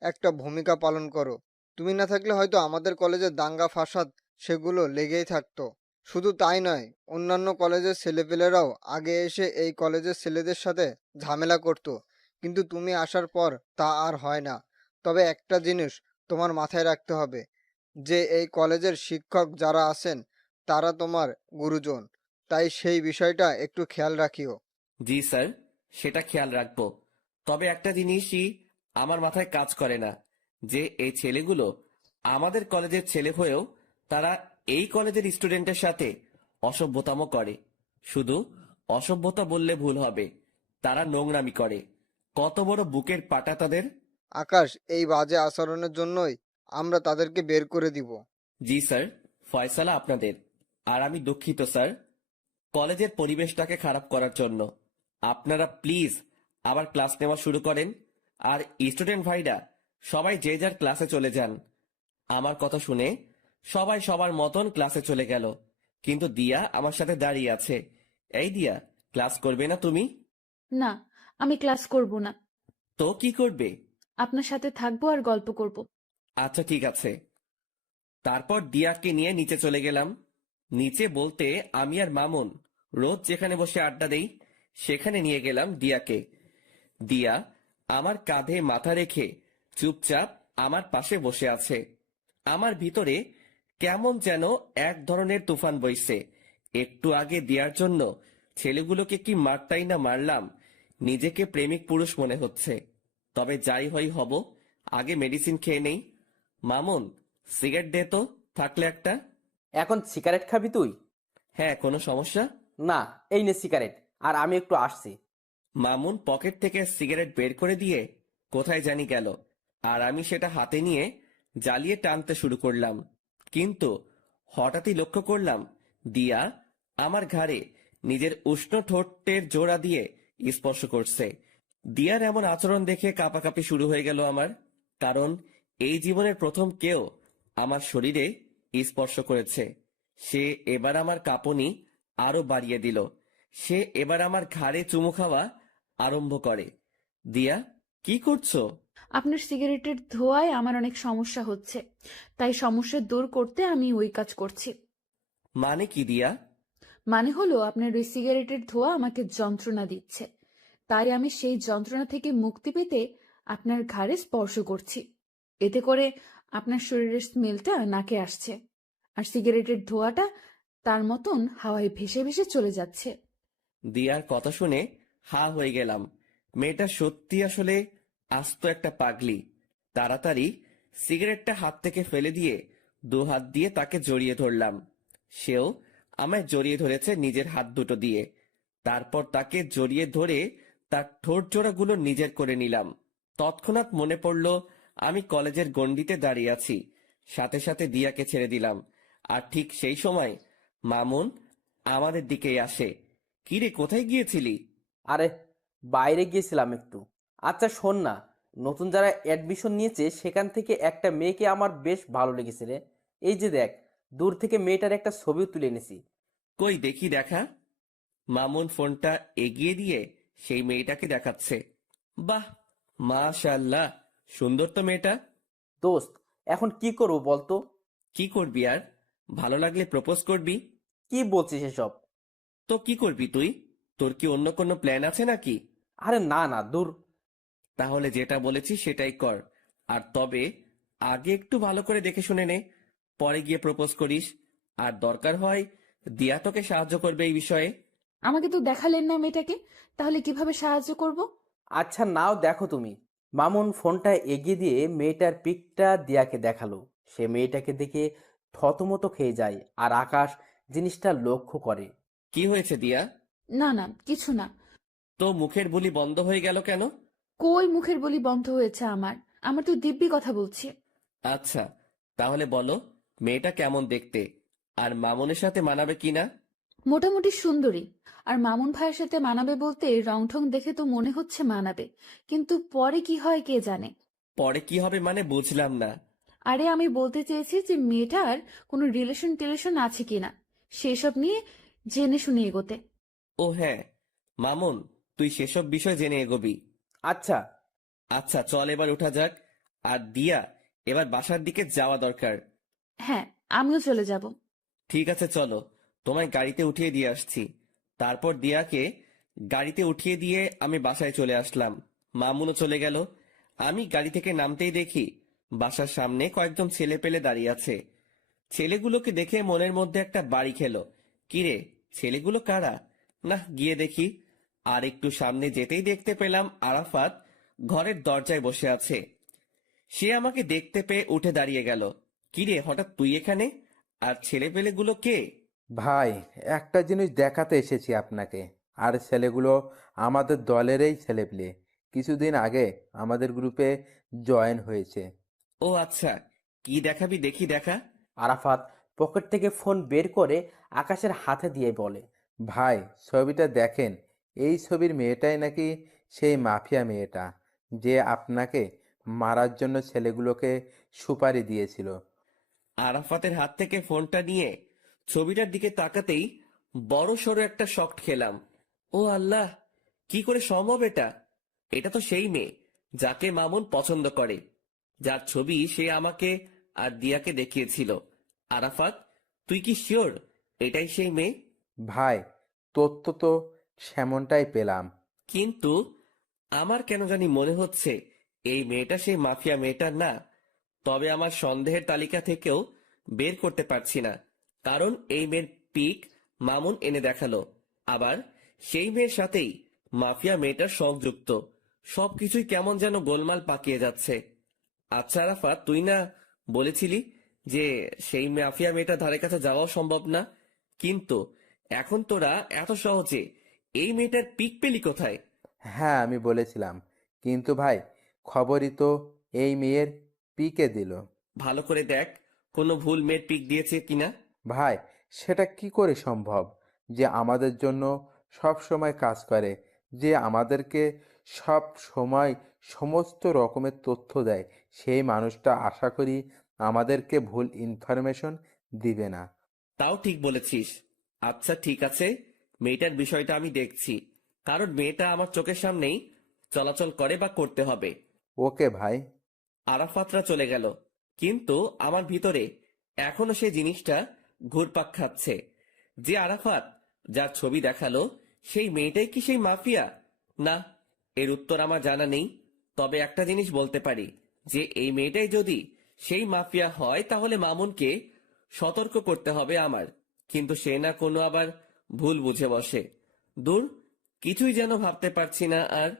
একটা ভূমিকা পালন করো। তুমি না থাকলে হয়তো আমাদের কলেজের দাঙ্গা ফাসাদ সেগুলো লেগেই থাকতো। শুধু তাই নয়, অন্যান্য কলেজের ছেলেপেলেরাও আগে এসে এই কলেজের ছেলেদের সাথে ঝামেলা করতো, কিন্তু তুমি আসার পর তা আর হয় না। তবে একটা জিনিস তোমার মাথায় রাখতে হবে, যে এই কলেজের শিক্ষক যারা আছেন তারা তোমার গুরুজন, তাই সেই বিষয়টা একটু খেয়াল রাখিও। জি স্যার, সেটা খেয়াল রাখবো। তবে একটা জিনিসই আমার মাথায় কাজ করে না, যে এই ছেলেগুলো আমাদের কলেজের ছেলে হয়েও তারা এই কলেজের স্টুডেন্টের সাথে অসভ্যতামো করে। শুধু অসভ্যতা বললে ভুল হবে, তারা নোংরামি করে। কত বড় বুকের পাটা তাদের! আকাশ, এই বাজে আচরণের জন্যই আমরা তাদেরকে বের করে দিব। জি স্যার, ফয়সালা আপনাদের। আর আমি দুঃখিত স্যার, কলেজের পরিবেশটাকে খারাপ করার জন্য। আপনারা প্লিজ আবার ক্লাস নেওয়া শুরু করেন, আর স্টুডেন্ট ভাইরা সবাই যে যার ক্লাসে চলে যান। আমার কথা শুনে সবাই সবার মতন ক্লাসে চলে গেল, কিন্তু দিয়া আমার সাথে দাঁড়িয়ে আছে। এই দিয়া, ক্লাস করবে না তুমি? না, আমি ক্লাস করব না। তো কি করবে? আপনার সাথে থাকবো আর গল্প করব। আচ্ছা ঠিক আছে। তারপর দিয়াকে নিয়ে নিচে চলে গেলাম। নিচে বলতে আমি আর মামুন রোজ যেখানে বসে আড্ডা দেই সেখানে নিয়ে গেলাম দিয়াকে। দিয়া আমার কাঁধে মাথা রেখে চুপচাপ আমার পাশে বসে আছে। আমার ভিতরে কেমন যেন এক ধরনের তুফান বইছে। একটু আগে দিয়ার জন্য ছেলেগুলোকে কি মারটাই না মারলাম, নিজেকে প্রেমিক পুরুষ মনে হচ্ছে। তবে যাই হই হব, আগে মেডিসিন খেয়ে নেই। মামুন, সিগারেট দে তো, থাকলে একটা। এখন সিগারেট খাবি তুই? হ্যাঁ, কোনো সমস্যা? না, এই নে সিগারেট, আর আমি একটু আসছি। মামুন পকেট থেকে সিগারেট বের করে দিয়ে কোথায় জানি গেল, আর আমি সেটা হাতে নিয়ে জ্বালিয়ে টানতে শুরু করলাম। কিন্তু হঠাৎই লক্ষ্য করলাম দিয়া আমার ঘাড়ে নিজের উষ্ণ ঠোঁটের জোড়া দিয়ে স্পর্শ করছে। দিয়ার এমন আচরণ দেখে কাঁপাকাঁপি শুরু হয়ে গেল আমার, কারণ এই জীবনের প্রথম কেউ আমার শরীরে স্পর্শ করেছে। সে এবার আমার কাঁপুনি আরো বাড়িয়ে দিল। সে এবার আমার ঘাড়ে চুমু খাওয়া আরম্ভ করে। দিয়া, কি করছো? আপনার সিগারেটের ধোঁয়ায় আমার অনেক সমস্যা হচ্ছে, তাই সমস্যা দূর করতে আমি ওই কাজ করছি। মানে কি দিয়া? মানে হলো, আপনার ওই সিগারেটের ধোঁয়া আমাকে যন্ত্রণা দিচ্ছে, তাই আমি সেই যন্ত্রণা থেকে মুক্তি পেতে আপনার ঘাড়ে স্পর্শ করছি। এতে করে আপনার শরীরের স্মেলটা নাকে আসছে, আর সিগারেটের ধোঁয়াটা তার মতন হাওয়ায় ভেসে ভেসে চলে যাচ্ছে। দিয়ার কথা শুনে হা হয়ে গেলাম। মেয়েটা সত্যি আসলে আস্ত একটা পাগলি। তাড়াতাড়ি সিগারেটটা হাত থেকে ফেলে দিয়ে দু হাত দিয়ে তাকে জড়িয়ে ধরলাম। সেও আমায় জড়িয়ে ধরেছে নিজের হাত দুটো দিয়ে। তারপর তাকে জড়িয়ে ধরে তার ঠোঁট জোড়াগুলো নিজের করে নিলাম। তৎক্ষণাৎ মনে পড়ল আমি কলেজের গণ্ডিতে দাঁড়িয়ে আছি। সাথে সাথে দিয়াকে ছেড়ে দিলাম। আর ঠিক সেই সময় মামুন আমাদের দিকেই আসে। কিরে, কোথায় গিয়েছিলি? আরে, বাইরে গিয়েছিলাম একটু। আচ্ছা শোন না, নতুন যারা অ্যাডমিশন নিয়েছে সেখান থেকে একটা মেয়েকে আমার বেশ ভালো লেগেছে রে। এই যে দেখ, দূর থেকে মেয়েটার একটা ছবিও তুলে এনেছি। কই দেখি, দেখা। মামুন ফোনটা এগিয়ে দিয়ে সেই মেয়েটাকে দেখাচ্ছে। বাহ, মাশাআল্লাহ, সুন্দর তো মেয়েটা। দোস্ত, এখন কি করবো বলতো? কি করবি আর? ভালো লাগলে প্রপোজ করবি। কি বলছিস এসব? তো কি করবি তুই? তোর কি অন্য কোনো প্ল্যান আছে নাকি? আরে না না, দূর। তাহলে যেটা বলেছি সেটাই কর। আর তবে আগে একটু ভালো করে দেখে শুনে নে, পরে গিয়ে প্রপোজ করিস। আর দরকার হয় দিয়া তোকে সাহায্য করবে এই বিষয়ে। আমাকে তো দেখালেন না মেয়েটাকে, তাহলে কিভাবে সাহায্য করব? আচ্ছা নাও দেখো তুমি। মামুন ফোনটা এগিয়ে দিয়ে মেয়েটার পিকটা দিয়াকে দেখালো। সে মেয়েটাকে দেখে থতমত খেয়ে যায়, আর আকাশ জিনিসটা লক্ষ্য করে। কি হয়েছে দিয়া? না না, কিছু না। তো মুখের বুলি বন্ধ হয়ে গেল কেন? কই মুখের বুলি বন্ধ হয়েছে আমার? আমার তো দিব্যি কথা বলছি। আচ্ছা, তাহলে বলো, মেয়েটা কেমন দেখতে, আর মামুনের সাথে মানাবে কিনা? মোটামুটি সুন্দরী। আর মামুন ভাইয়ের সাথে মানাবে বলতে রং ঠং দেখে তো মনে হচ্ছে মানাবে, কিন্তু পরে কি হয় কে জানে। পরে কি হবে মানে, বুঝলাম না। আরে আমি বলতে চেয়েছি যে মেয়েটার কোনো রিলেশন টিলেশন আছে কিনা, সেসব নিয়ে জেনে শুনে এগোতে। ও হ্যাঁ, মামুন, তুই সেসব বিষয় জেনে এগোবি। আচ্ছা। আচ্ছা চল, এবার উঠা যাক। আর দিয়া, এবার বাসার দিকে যাওয়া দরকার। হ্যাঁ, আমিও চলে যাব। ঠিক আছে চলো, তোমায় গাড়িতে উঠিয়ে দিয়ে আসছি। তারপর দিয়াকে গাড়িতে উঠিয়ে দিয়ে আমি বাসায় চলে আসলাম। মামুনও চলে গেল। আমি গাড়ি থেকে নামতেই দেখি বাসার সামনে কয়েকজন ছেলে পেলে দাঁড়িয়ে আছে। ছেলেগুলোকে দেখে মনের মধ্যে একটা বাড়ি খেলো। কিরে, ছেলেগুলো কারা? না, গিয়ে দেখি। আর একটু সামনে যেতেই দেখতে পেলাম আরাফাত ঘরের দরজায় বসে আছে। সে আমাকে দেখতে পেয়ে উঠে দাঁড়িয়ে গেল। কিরে, হঠাৎ তুই এখানে? আর ছেলেপেলেগুলো কে? ভাই, একটা জিনিস দেখাতে এসেছি আপনাকে। আর ছেলেগুলো আমাদের দলেরই ছেলেপিলে, কিছুদিন আগে আমাদের গ্রুপে জয়েন হয়েছে। ও আচ্ছা, কি দেখাবি দেখি, দেখা। আরাফাত পকেট থেকে ফোন বের করে আকাশের হাতে দিয়ে বলে, ভাই, ছবিটা দেখেন। এই ছবির মেয়েটাই নাকি সেই মাফিয়া মেয়েটা, যে আপনাকে মারার জন্য ছেলেগুলোকে সুপারি দিয়েছিল। আরাফাতের হাত থেকে ফোনটা নিয়ে ছবিটার দিকে তাকাতেই বড় সড়ো একটা শক খেলাম। ও আল্লাহ, কি করে সম্ভব এটা? এটা তো সেই মেয়ে যাকে মামুন পছন্দ করে, যার ছবি সে আমাকে আর দিয়াকে দেখিয়েছিল। আরাফাত, তুই কি শিওর এটাই সেই মেয়ে? ভাই, তথ্য তো সেমনটাই পেলাম। কিন্তু আমার কেন জানি মনে হচ্ছে এই মেয়েটা সেই মাফিয়া মেয়েটা না। তবে আমার সন্দেহের তালিকা থেকেও বের করতে পারছি না, কারণ এই মেয়ের পিক মামুন এনে দেখালো, আবার সেই মেয়ের সাথেই মাফিয়া মেয়েটার সংযুক্ত। সবকিছুই কেমন যেন গোলমাল পাকিয়ে যাচ্ছে। আচ্ছা আরাফাত, তুই না বলেছিলি যে সেই মাফিয়া মেয়েটার ধারে কাছে যাওয়াও সম্ভব না, কিন্তু এখন তোরা এত সহজে এই মেয়েটার পিক পেলি কোথায়? হ্যাঁ, আমি বলেছিলাম, কিন্তু ভাই, খবরই তো এই মেয়ের পিকে দিল। ভালো করে দেখ, কোনো ভুল মেয়ের পিক দিয়েছে কিনা। ভাই, সেটা কি করে সম্ভব? যে আমাদের জন্য সব সময় কাজ করে, যে আমাদেরকে সব সময় সমস্ত রকমের তথ্য দেয়, সেই মানুষটা আশা করি আমাদেরকে ভুল ইনফরমেশন দিবে না। তাও ঠিক বলেছিস। আচ্ছা ঠিক আছে, মেয়েটার বিষয়টা আমি দেখছি, কারণ মেয়েটা আমার চোখের সামনেই চলাচল করে বা করতে হবে। ওকে ভাই। আরাফাতরা চলে গেল, কিন্তু আমার ভিতরে এখনো সেই জিনিসটা ঘুরপাক খাচ্ছে। যে আরাফাত, যার ছবি দেখালো, সেই মেয়েটাই কি সেই মাফিয়া? না, এর উত্তর আমার জানা নেই। তবে একটা জিনিস বলতে পারি, যে এই মেয়েটাই যদি সেই মাফিয়া হয় তাহলে মামুনকে সতর্ক করতে হবে আমার। কিন্তু সে না কোনো আবার ভুল বুঝে বসে। দূর, কিছুই যেন ভাবতে পারছি না আর।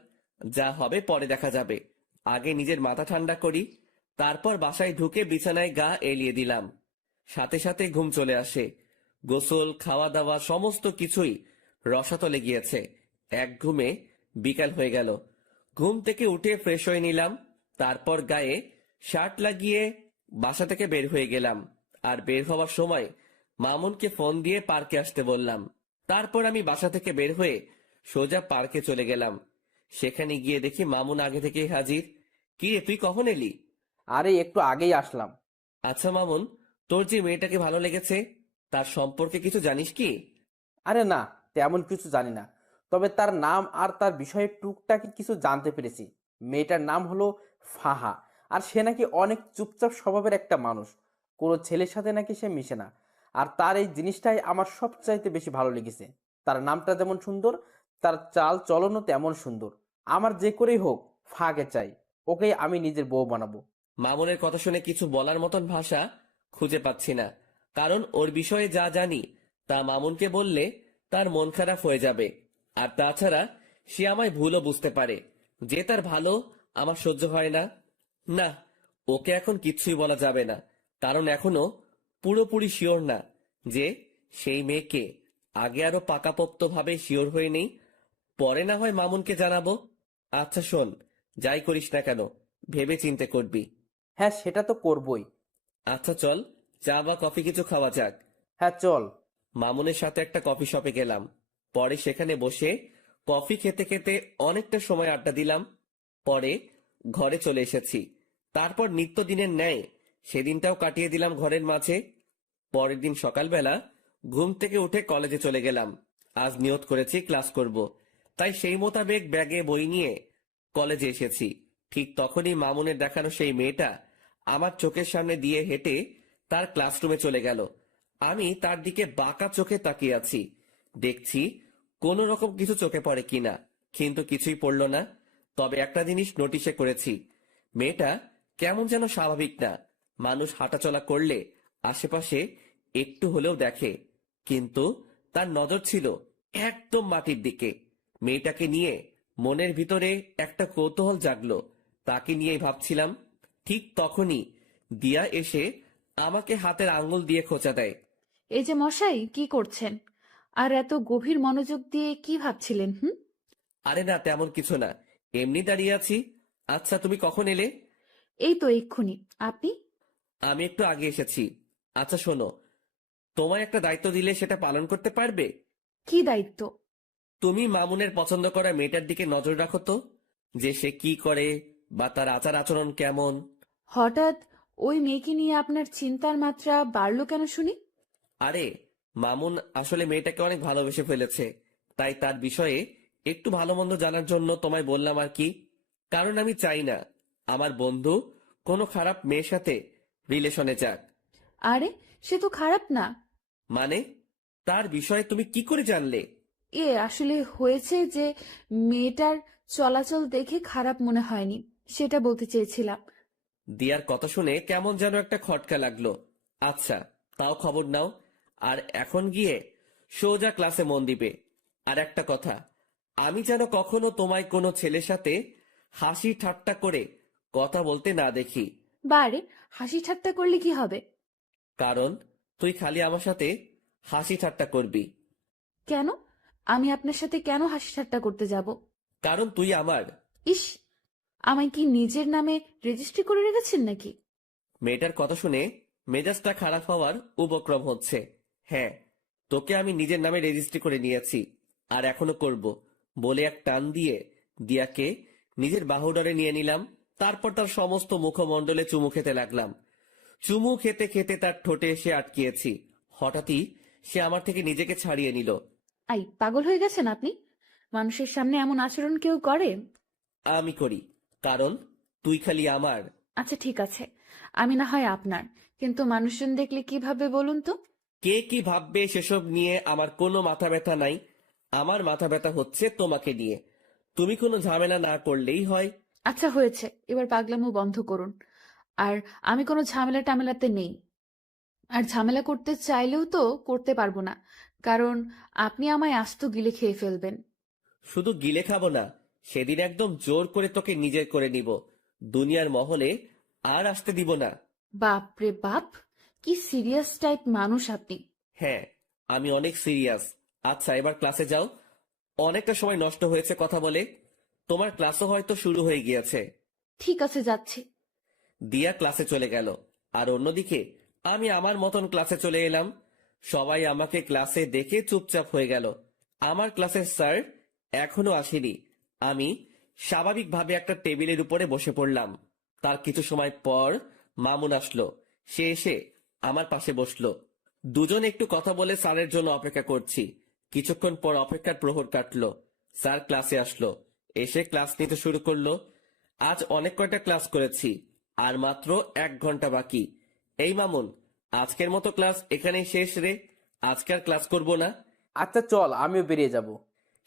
যা হবে পরে দেখা যাবে। আগে নিজের মাথা ঠান্ডা করি, তারপর বাসায় ঢুকে বিছানায় গা এলিয়ে দিলাম। সাথে সাথে ঘুম চলে আসে। গোসল, খাওয়া দাওয়া সমস্ত কিছুই রসাতলে গিয়েছে। এক ঘুমে বিকাল হয়ে গেল। ঘুম থেকে উঠে ফ্রেশ হয়ে নিলাম, তারপর গায়ে শার্ট লাগিয়ে বাসা থেকে বের হয়ে গেলাম। আর বের হওয়ার সময় মামুনকে ফোন দিয়ে পার্কে আসতে বললাম। তারপর আমি বাসা থেকে বের হয়ে সোজা পার্কে চলে গেলাম। সেখানে গিয়ে দেখি মামুন আগে থেকেই হাজির। কি রে, তুই কখন এলি? আরে একটু আগেই আসলাম। আচ্ছা মামুন, তোর যে মেয়েটাকে ভালো লেগেছে, তার সম্পর্কে কিছু জানিস কি? আরে না, তেমন কিছু জানি না, তবে তার নাম আর তার বিষয়ে টুকটাক কিছু জানতে পেরেছি। মেয়েটার নাম হলো ফাহা, আর সে নাকি অনেক চুপচাপ স্বভাবের একটা মানুষ। কোনো ছেলের সাথে নাকি সে মিশে না। আর তার এই জিনিসটাই আমার সবচাইতে বেশি ভালো লেগেছে। তার নামটা যেমন সুন্দর, তার চাল চলনও তেমন সুন্দর। আমার যে করেই হোক ফাহাকে চাই, ওকেই আমি নিজের বউ বানাবো। মামুনের কথা শুনে কিছু বলার মতন ভাষা খুঁজে পাচ্ছি না, কারণ ওর বিষয়ে যা জানি তা মামুনকে বললে তার মন খারাপ হয়ে যাবে। আর তাছাড়া সে আমায় ভুলও বুঝতে পারে, যে তার ভালো আমার সহ্য হয় না। না, ওকে এখন কিচ্ছুই বলা যাবে না, কারণ এখনো পুরোপুরি শিওর না যে সেই মেয়েকে। আগে আরো পাকাপোক্ত ভাবে শিওর হয়ে নেই, পরে না হয় মামুনকে জানাবো। আচ্ছা শোন, যাই করিস না কেন ভেবে চিন্তে করবি। হ্যাঁ, সেটা তো করবই। আচ্ছা চল, চা বা কফি কিছু খাওয়া যাক। হ্যাঁ, চল। মামুনের সাথে একটা কফি শপে গেলাম। পরে সেখানে বসে কফি খেতে খেতে অনেকটা সময় আড্ডা দিলাম। পরে ঘরে চলে এসেছি। তারপর নিত্যদিনের ন্যায় সেদিনটাও কাটিয়ে দিলাম ঘরের মাঝে। পরের দিন সকালবেলা ঘুম থেকে উঠে কলেজে চলে গেলাম। আজ নিয়ত করেছি ক্লাস করব, তাই সেই মোতাবেক ব্যাগে বই নিয়ে কলেজে এসেছি। ঠিক তখনই মামুনের দেখানো সেই মেয়েটা আমার চোখের সামনে দিয়ে হেঁটে তার ক্লাসরুমে চলে গেল। আমি তার দিকে বাঁকা চোখে তাকিয়ে আছি, দেখছি কোন রকম কিছু চোখে পড়ে কিনা, কিন্তু কিছুই পড়ল না। তবে একটা জিনিস নোটিশে করেছি, মেয়েটা কেমন যেন স্বাভাবিক না। মানুষ হাঁটাচলা করলে আশেপাশে একটু হলেও দেখে, কিন্তু তার নজর ছিল একদম মাটির দিকে। মেয়েটাকে নিয়ে মনের ভিতরে একটা কৌতূহল জাগলো, তাকে নিয়েই ভাবছিলাম। ঠিক তখনই দিয়া এসে আমাকে হাতের আঙ্গুল দিয়ে খোঁচা দেয়। এই যে মশাই, কি করছেন? আর এত গভীর মনোযোগ দিয়ে কি ভাবছিলেন? হুম? আরে না, তেমন কিছু না, এমনি দাঁড়িয়ে আছি। আচ্ছা তুমি কখন এলে? এই তো এক্ষুনি। আপনি? আমি একটু আগে এসেছি। আচ্ছা শোনো, তোমায় একটা দায়িত্ব দিলে সেটা পালন করতে পারবে? কি দায়িত্ব? তুমি মামুনের পছন্দ করা মেয়েটার দিকে নজর রাখো তো, যে সে কি করে বা তার আচার আচরণ কেমন। হঠাৎ ওই মেয়েকে নিয়ে আপনার চিন্তার মাত্রা বাড়লো কেন শুনি? আরে, মামুন আসলে মেয়েটাকে অনেক ভালোবেসে ফেলেছে, তাই তার বিষয়ে একটু ভালো মন্দ জানার জন্য তোমায় বললাম আর কি। কারণ আমি চাই না আমার বন্ধু কোনো খারাপ মেয়ের সাথে রিলেশনে যাক। আরে, সে তো খারাপ না। মানে, তার বিষয়ে তুমি কি করে জানলে? আসলে হয়েছে যে মেয়েটার চলাচল দেখে খারাপ মনে হয়নি, সেটা বলতে চেয়েছিলাম। দিয়ার কথা শুনে কেমন যেন একটা খটকা লাগলো। আচ্ছা, তাও খবর নাও। আর এখন গিয়ে সোজা ক্লাসে মন দিবে। আর একটা কথা, আমি যেন কখনো তোমায় কোনো ছেলের সাথে হাসি ঠাট্টা করে কথা বলতে না দেখি। বারে, হাসি ঠাট্টা করলে কি হবে? কারণ তুই খালি আমার সাথে হাসি ঠাট্টা করবি। কেন? আমি আপনার সাথে কেন হাসি ঠাট্টা করতে যাব? কারণ তুই আমার। ইস, আমায় কি নিজের নামে রেজিস্ট্রি করে রেখেছেন নাকি? মেয়েটার কথা শুনে মেজাজটা খারাপ হওয়ার উপক্রম হচ্ছে। হ্যাঁ, তোকে আমি নিজের নামে রেজিস্ট্রি করে নিয়েছি, আর এখনো করব বলে এক টান দিয়ে দিয়াকে নিজের বাহুডরে নিয়ে নিলাম। তারপর তার সমস্ত মুখমণ্ডলে চুমু খেতে লাগলাম। চুমু খেতে খেতে তার ঠোঁটে এসে আটকিয়েছি। হঠাৎই সে আমার থেকে নিজেকে ছাড়িয়ে নিল। আই, পাগল হয়ে গেছেন আপনি? মানুষের সামনে এমন আচরণ কেউ করে? আমি করি, কারণ তুই খালি আমার। আচ্ছা ঠিক আছে, আমি না হয় আপনার, কিন্তু মানুষজন দেখলে কি ভাববে বলুন তো? কে কি ভাববে সেসব নিয়ে আমার কোনো মাথা ব্যথা নাই। আমার মাথা ব্যথা হচ্ছে তোমাকে নিয়ে। তুমি কোনো ঝামেলা না করলেই হয়। আচ্ছা হয়েছে, এবার পাগলামো বন্ধ করুন। আর আমি কোনো ঝামেলা টামেলাতে নেই। আর ঝামেলা করতে চাইলেও তো করতে পারবো না, কারণ আপনি আমায় আস্ত গিলে খেয়ে ফেলবেন। শুধু গিলে খাবো না, সেদিন একদম জোর করে তোকে নিজের করে নিব। দুনিয়ার মহলে আর আসতে দিব না। বাপ রে বাপ, কি সিরিয়াস টাইপ মানুষ আপনি। হ্যাঁ, আমি অনেক সিরিয়াস। আচ্ছা, এবার ক্লাসে যাও। অনেকটা সময় নষ্ট হয়েছে কথা বলে। তোমার ক্লাসও হয়তো শুরু হয়ে গিয়েছে। ঠিক আছে, যাচ্ছি। দিয়া ক্লাসে চলে গেল, আর অন্যদিকে আমি আমার মতন ক্লাসে চলে এলাম। সবাই আমাকে ক্লাসে দেখে চুপচাপ হয়ে গেল। আমার ক্লাসের স্যার এখনো আসেনি। আমি স্বাভাবিকভাবে একটা টেবিলের উপরে বসে পড়লাম। তার কিছু সময় পর মামুন আসলো। সে এসে আমার পাশে বসলো। দুজন একটু কথা বলে স্যারের জন্য অপেক্ষা করছি। কিছুক্ষণ পর অপেক্ষার প্রহর কাটলো। স্যার ক্লাসে আসলো, এসে ক্লাস নিতে শুরু করলো। আজ অনেক কয়টা ক্লাস করেছি, আর মাত্র 1 ঘন্টা বাকি। এই মামুন, আজকের মতো ক্লাস এখানেই শেষ রে। আজকে আর ক্লাস করব না। আচ্ছা চল, আমিও বেরিয়ে যাব।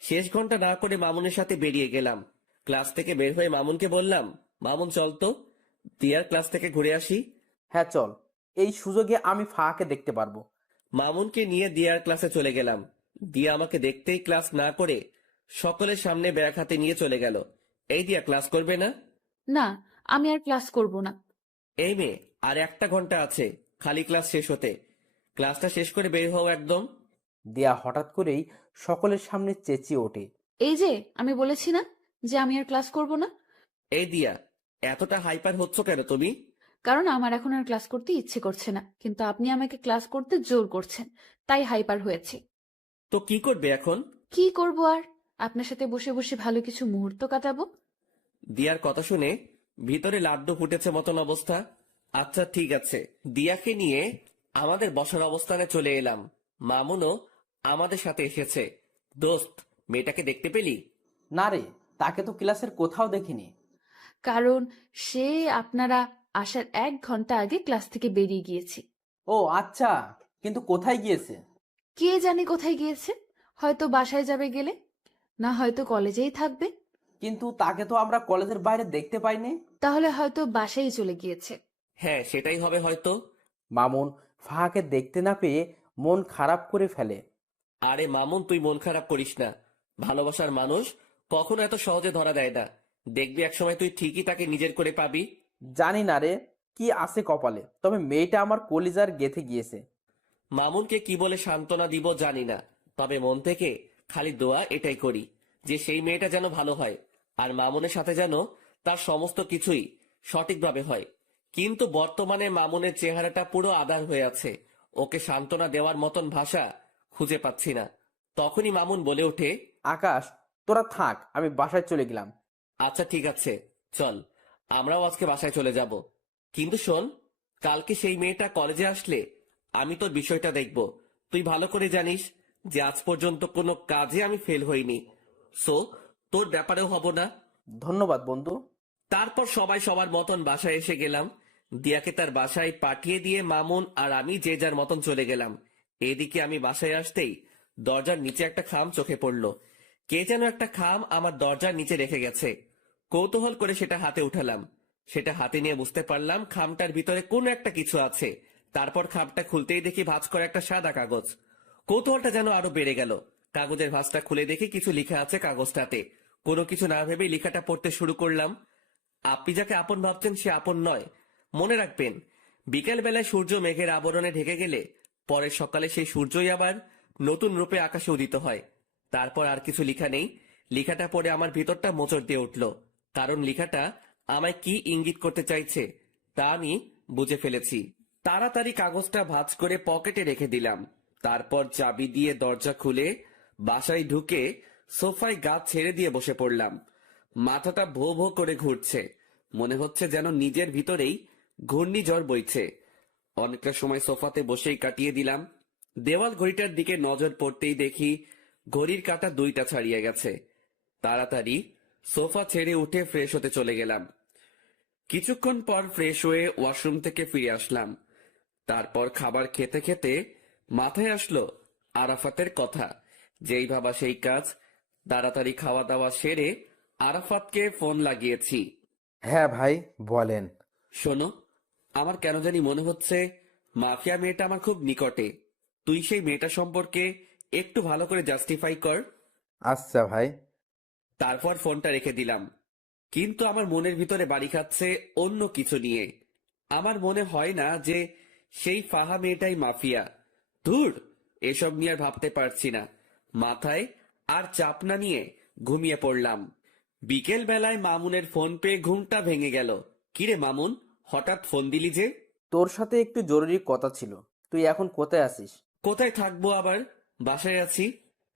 শেষ ঘন্টা না করে মামুনের সাথে বেরিয়ে গেলাম। ক্লাস থেকে বের হয়ে মামুনকে বললাম, মামুন চল তো, দিয়ার ক্লাস থেকে ঘুরে আসি। হ্যাঁ চল, এই সুযোগে আমি ফাঁকে দেখতে পারবো। মামুনকে নিয়ে দিয়ার ক্লাসে চলে গেলাম। দিয়া আমাকে দেখতেই ক্লাস না করে সকলের সামনে ব্যাগ হাতে নিয়ে চলে গেল। এই দিয়া, ক্লাস করবে না? না, আমি আর ক্লাস করব না। এই মেয়ে, আর 1 ঘন্টা আছে খালি ক্লাস শেষ হতে। ক্লাসটা শেষ করে বের হও একদম। দেয়া হঠাৎ করেই সকলের সামনে চেঁচিয়ে ওঠে। এই যে, আমি বলেছি না যে আমি আর ক্লাস করব না? এই দিয়া, এতটা হাইপার হচ্ছ কেন তুমি? কারণ আমার এখন আর ক্লাস করতে ইচ্ছে করছে না, কিন্তু আপনি আমাকে ক্লাস করতে জোর করছেন, তাই হাইপার হয়েছে। তো কি করবে এখন? কি করব আর? আপনার সাথে বসে বসে ভালো কিছু মুহূর্ত কাটাবো। দিয়ার কথা শুনে ভিতরে লাড্ডু ফুটেছে মতন অবস্থা। আচ্ছা ঠিক আছে, দিয়াকে নিয়ে আমাদের বসার অবস্থানে চলে এলাম। মামুনও আমাদের সাথে এসেছে। দোস্ত, মেয়েটাকে দেখতে পেলি? না রে, তাকে তো ক্লাসের কোথাও দেখিনি। কারণ সে আপনারা আসার 1 ঘন্টা আগে ক্লাস থেকে বেরিয়ে গিয়েছি। ও আচ্ছা, কিন্তু কোথায় গিয়েছে? কে জানে কোথায় গিয়েছে, হয়তো বাসায় যাবে গেলে, না হয়তো কলেজেই থাকবে। কিন্তু তাকে তো আমরা কলেজের বাইরে দেখতে পাইনি। তাহলে হয়তো বাসায় চলে গিয়েছে। হ্যাঁ, সেটাই হবে হয়তো। মামুন ফাহাকে দেখতে না পেয়ে মন খারাপ করে ফেলে। আরে মামুন, তুই মন খারাপ করিস না। ভালোবাসার মানুষ কখনো এত সহজে ধরা দেয় না। দেখবি একসময় তুই ঠিকই তাকে নিজের করে পাবি। জানি না রে, কি আছে কপালে, তবে মেয়েটা আমার কলিজার গেথে গিয়েছে। মামুনকে কি বলে সান্ত্বনা দিব জানি না, তবে মন থেকে খালি দোয়া এটাই করি যে সেই মেয়েটা যেন ভালো হয়, আর মামুনের সাথে যেন তার সমস্ত কিছুই সঠিকভাবে হয়। কিন্তু বর্তমানে মামুনের চেহারাটা পুরো আধার হয়ে আছে। ওকে সান্ত্বনা দেওয়ার মতন ভাষা খুঁজে পাচ্ছি না। তখনই মামুন বলে ওঠে, আকাশ, তোরা থাক, আমি বাসায় চলে গেলাম। আচ্ছা ঠিক আছে, চল আমরাও আজকে বাসায় চলে যাব। কিন্তু শোন, কালকে সেই মেয়েটা কলেজে আসলে আমি তোর বিষয়টা দেখব। তুই ভালো করে জানিস যে আজ পর্যন্ত কোনো কাজে আমি ফেল হইনি। সো তোর ব্যাপারেও হব না। ধন্যবাদ বন্ধু। তারপর সবাই সবার মতন বাসায় এসে গেলাম। দিয়াকে তার বাসায় পাঠিয়ে দিয়ে মামুন আর আমি যে যার মতন চলে গেলাম। এদিকে আমি বাসায় আসতেই দরজার নিচে একটা খাম চোখে পড়লো। কে যেন একটা খাম আমার দরজার নিচে রেখে গেছে। কৌতূহল করে সেটা হাতে উঠালাম। সেটা হাতে নিয়ে বুঝতে পারলাম খামটার ভিতরে কোনো একটা কিছু আছে। তারপর খামটা খুলতেই দেখি ভাঁজ করা একটা সাদা কাগজ। কৌতূহলটা যেন আরো বেড়ে গেল। কাগজের ভাঁজটা খুলে দেখি কিছু লেখা আছে কাগজটাতে। কোনো কিছু না ভেবে লেখাটা পড়তে শুরু করলাম। আপনি যাকে আপন ভাবছেন সে আপন নয়। মনে রাখবেন, বিকেল বেলায় সূর্য মেঘের আবরণে ঢেকে গেলে পরের সকালে সেই সূর্যই আবার নতুন রূপে আকাশে উদিত হয়। তারপর আর কিছু লেখা নেই। লেখাটা পড়ে আমার ভিতরটা মোচড় দিয়ে উঠল। কারণ লেখাটা আমায় কি ইঙ্গিত করতে চাইছে তা আমি বুঝে ফেলেছি। তাড়াতাড়ি কাগজটা ভাঁজ করে পকেটে রেখে দিলাম। তারপর চাবি দিয়ে দরজা খুলে বাসায় ঢুকে সোফায় গা ছেড়ে দিয়ে বসে পড়লাম। মাথাটা ভো ভো করে ঘুরছে। মনে হচ্ছে যেন নিজের ভিতরেই ঘূর্ণিঝড় বইছে। অনেকটা সময় সোফাতে বসেই কাটিয়ে দিলাম। দেওয়াল ঘড়িটার দিকে নজর পড়তেই দেখি ঘড়ির কাঁটা 2টা ছাড়িয়ে গেছে। তাড়াতাড়ি সোফা ছেড়ে উঠে ফ্রেশ হতে চলে গেলাম। কিছুক্ষণ পর ফ্রেশ হয়ে ওয়াশরুম থেকে ফিরে আসলাম। তারপর খাবার খেতে খেতে মাথায় আসলো আরাফাতের কথা। যেই ভাবা সেই কাজ। তাড়াতাড়ি খাওয়া দাওয়া সেরে আরাফাতকে ফোন লাগিয়েছি। হ্যাঁ ভাই, বলেন। শোনো, আমার কেন জানি মনে হচ্ছে মাফিয়া মেয়েটা আমার খুব নিকটে। তুই সেই মেয়েটা সম্পর্কে একটু ভালো করে জাস্টিফাই কর। আচ্ছা ভাই। তারপর ফোনটা রেখে দিলাম। কিন্তু আমার মনের ভিতরে বাড়ি খাচ্ছে অন্য কিছু নিয়ে। আমার মনে হয় না যে সেই ফাহা মেয়েটাই মাফিয়া। ধুর, এসব নিয়ে আর ভাবতে পারছি না। মাথায় আর চাপ না নিয়ে ঘুমিয়ে পড়লাম। বিকেল বেলায় মামুনের ফোন পেয়ে ঘুমটা ভেঙে গেল। কিরে মামুন, হঠাৎ ফোন দিলি যে? তোর সাথে একটু জরুরি কথা ছিল। তুই এখন কোথায় আছিস? কোথায় থাকবো আবার, বাসায় আছি।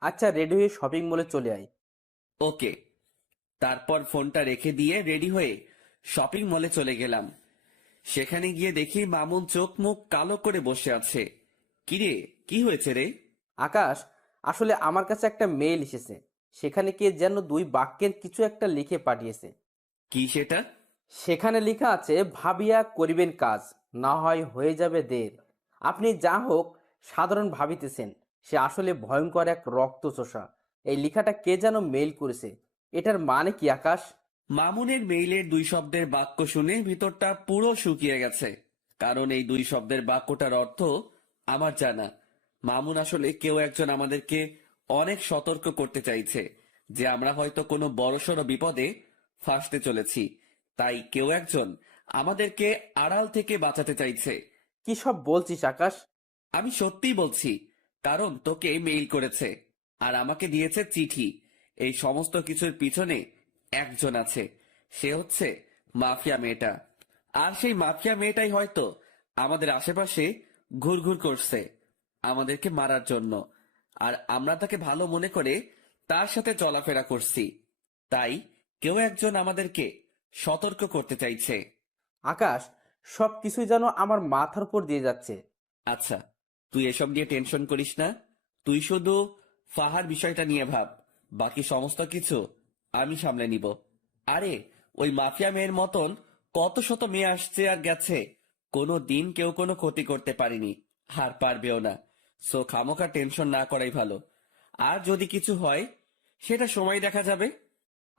আচ্ছা, রেডি হয়ে শপিং মলে চলে আয়। ওকে। তারপর ফোনটা রেখে দিয়ে রেডি হয়ে শপিং মলে চলে গেলাম। সেখানে গিয়ে দেখি মামুন চোখ মুখ কালো করে বসে আছে। কিরে, কি হয়েছে রে? আকাশ, আসলে আমার কাছে একটা মেইল এসেছে। সেখানে কে যেন 2 বাক্যের কিছু একটা লিখে পাঠিয়েছে। কি সেটা? সেখানে লেখা আছে, ভাবিয়া করিবেন কাজ, না হয় হয়ে যাবে দের। আপনি যা হোক সাধারণ ভাবিতেছেন, সে আসলে ভয়ঙ্কর এক রক্তচোষা। এই লেখাটা কে যেন মেইল করেছে। এটার মানে কি আকাশ? মামুনের মেইলের 2 শব্দের বাক্য শুনে ভিতরটা পুরো শুকিয়ে গেছে। কারণ এই 2 শব্দের বাক্যটার অর্থ আমার জানা। মামুন আসলে কেউ একজন আমাদেরকে অনেক সতর্ক করতে চাইছে যে আমরা হয়তো কোনো বড়সড় বিপদে ফাঁসতে চলেছি। তাই কেউ একজন আমাদেরকে আড়াল থেকে বাঁচাতে চাইছে। কি সব বলছিস আকাশ? আমি সত্যিই বলছি, কারণ তোকে মেইল করেছে আর আমাকে দিয়েছে চিঠি। এই সমস্ত কিছুর পিছনে একজন আছে। সে হচ্ছে মাফিয়া মেয়েটা। আর সেই মাফিয়া মেয়েটাই হয়তো আমাদের আশেপাশে ঘুরঘুর করছে আমাদেরকে মারার জন্য। আর আমরা তাকে ভালো মনে করে তার সাথে চলাফেরা করছি। তাই কেউ একজন আমাদেরকে সতর্ক করতে চাইছে। আকাশ, সব কিছুই যেন আমার মাথার উপর দিয়ে যাচ্ছে। আচ্ছা, তুই এসব নিয়ে টেনশন করিস না। তুই শুধু ফাহার বিষয়টা নিয়ে ভাব। বাকি সমস্ত কিছু আমি সামলে নিব। আরে, ওই মাফিয়া মেয়ের মতন কত শত মেয়ে আসছে আর গেছে। কোনো দিন কেউ কোনো ক্ষতি করতে পারেনি, আর পারবেও না। সো খামোখা টেনশন না করাই ভালো। আর যদি কিছু হয় সেটা সময় দেখা যাবে।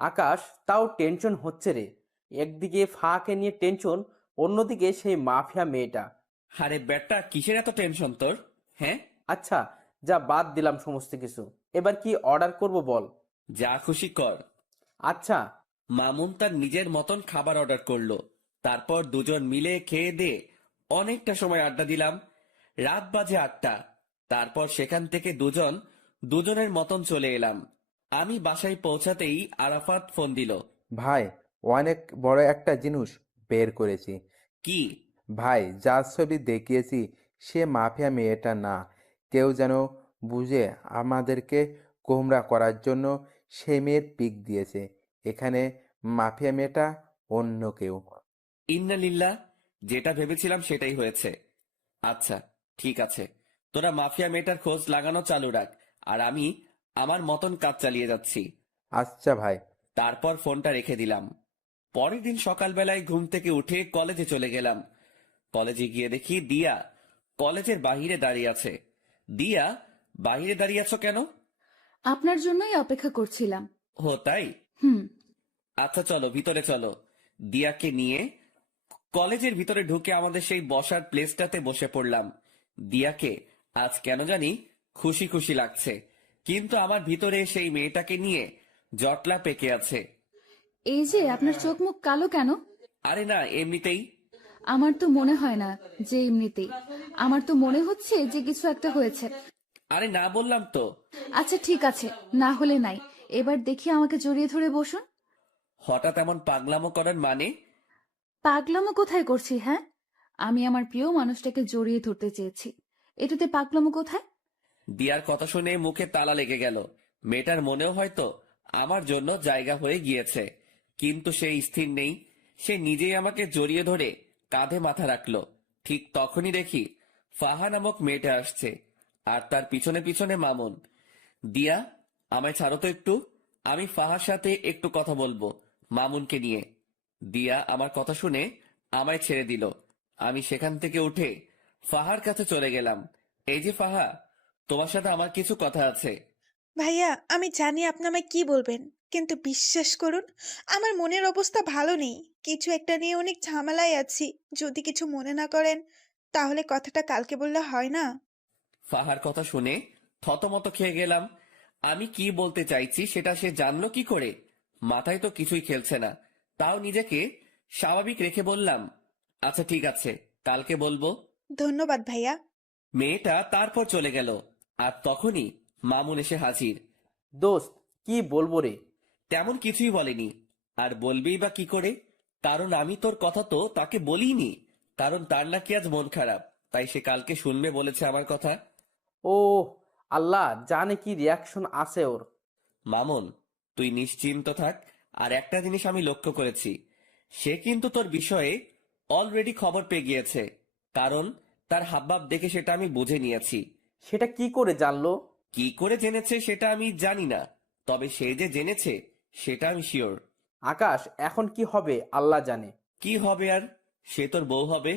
আকাশ, তাও টেনশন হচ্ছে রে। একদিকে ফাঁকে নিয়ে টেনশন, অন্যদিকে সেই মাফিয়া মেয়েটা। আরে বেটা, কিসের এত টেনশন তোর? হ্যাঁ, আচ্ছা, যা বাদ দিলাম সমস্ত কিছু। এবার কি অর্ডার করব বল। যা খুশি কর। আচ্ছা। মামুন তার নিজের মতন খাবার অর্ডার করলো। তারপর দুজন মিলে খেয়ে দিয়ে অনেকটা সময় আড্ডা দিলাম। রাত বাজে 8টা। তারপর সেখান থেকে দুজন দুজনের মতন চলে এলাম। আমি বাসায় পৌঁছাতেই আরাফাত ফোন দিল। ভাই, অনেক বড় একটা জিনিস বের করেছি। কি? ভাই, যার ছবি দেখিয়েছি সে মাফিয়া মেয়েটা না। কেউ যেন বুঝে আমাদেরকে গোমরা করার জন্য সেই মেয়ের পিক দিয়েছে। এখানে মাফিয়া মেয়েটা অন্য কেউ। ইন্না লিল্লাহ, যেটা ভেবেছিলাম সেটাই হয়েছে। আচ্ছা, ঠিক আছে, তোরা মাফিয়া মেয়েটার খোঁজ লাগানো চালু রাখ, আর আমি আমার মতন কাজ চালিয়ে যাচ্ছি। আচ্ছা ভাই। তারপর ফোনটা রেখে দিলাম। পরের দিন সকালবেলায় ঘুম থেকে উঠে কলেজে চলে গেলাম। কলেজে গিয়ে দেখি দিয়া কলেজের বাহিরে দাঁড়িয়ে আছে। দিয়া, বাহিরে দাঁড়িয়ে আছো কেন? আপনার জন্যই অপেক্ষা করছিলাম। ও তাই? হুম। আচ্ছা চলো ভিতরে চলো। দিয়াকে নিয়ে কলেজের ভিতরে ঢুকে আমাদের সেই বসার প্লেসটাতে বসে পড়লাম। দিয়াকে আজ কেন জানি খুশি খুশি লাগছে, কিন্তু আমার ভিতরে সেই মেয়েটাকে নিয়ে জটলা পেকে আছে। এই যে আপনার চোখ মুখ কালো কেন? আরে না, এমনিতেই। আমার তো মনে হয় না যে এমনিতেই। আমার তো মনে হচ্ছে যে কিছু একটা হয়েছে। আরে না বললাম তো। আচ্ছা ঠিক আছে, না হলে নাই। এবার দেখি আমাকে জড়িয়ে ধরে বসুন। হঠাৎ এমন পাগলামো করার মানে? পাগলামো কোথায় করছি? হ্যাঁ, আমি আমার প্রিয় মানুষটাকে জড়িয়ে ধরতে চেয়েছি। এটাতে পাগলামো কোথায়? দিয়ার কথা শুনে মুখে তালা লেগে গেল। মেয়েটার মনেও হয়তো আমার জন্য জায়গা হয়ে গিয়েছে, কিন্তু সে স্থির নেই। সে নিজেই আমাকে জড়িয়ে ধরে কাঁধে মাথা রাখলো। ঠিক তখনই দেখি ফাহা নামক মেয়েটা আসছে, আর তার পিছনে পিছনে মামুন। দিয়া, আমায় ছাড়ো তো একটু, আমি ফাহার সাথে একটু কথা বলবো মামুনকে নিয়ে। দিয়া আমার কথা শুনে আমায় ছেড়ে দিল। আমি সেখান থেকে উঠে ফাহার কাছে চলে গেলাম। এই যে ফাহা, তোমার সাথে আমার কিছু কথা আছে। ভাইয়া, আমি জানি আপনি আমায় কি বলবেন, কিন্তু বিশ্বাস করুন, আমার মনের অবস্থা ভালো নেই। কিছু একটা নিয়ে অনেক ঝামেলায় আছি। যদি কিছু মনে না করেন, তাহলে কথাটা কালকে বললে হয় না? ফাহার কথা শুনে থতমত খেয়ে গেলাম। আমি কি বলতে চাইছি সেটা সে জানলো কি করে? মাথায় তো কিছুই খেলছে না। তাও নিজেকে স্বাভাবিক রেখে বললাম, আচ্ছা ঠিক আছে, কালকে বলবো। ধন্যবাদ ভাইয়া। মেয়েটা তারপর চলে গেল, আর তখনই মামুন এসে হাজির। দোস্ত, কি বলবো রে? তেমন কিছুই বলেনি, আর বলবেই বা কি করে? কারণ আমি তোর কথা তো তাকে বলিনি। কারণ তার নাকি আজ মন খারাপ, তাই সে কালকে শুনবে বলেছে আমার কথা। ও আল্লাহ জানে কি রিয়াকশন আছে ওর। মামুন, তুই নিশ্চিন্ত থাক। আর একটা জিনিস আমি লক্ষ্য করেছি, সে কিন্তু তোর বিষয়ে অলরেডি খবর পেয়ে গিয়েছে। কারণ তার হাবভাব দেখে সেটা আমি বুঝে নিয়েছি। সেটা কি করে জানলো? কি করে জেনেছে সেটা আমি জানি না, তবে সে যে জেনেছে সেটা আমি শিওর। আকাশ, এখন কি হবে আল্লাহ জানে। কি হবে আর? সে তোর বউ হবে।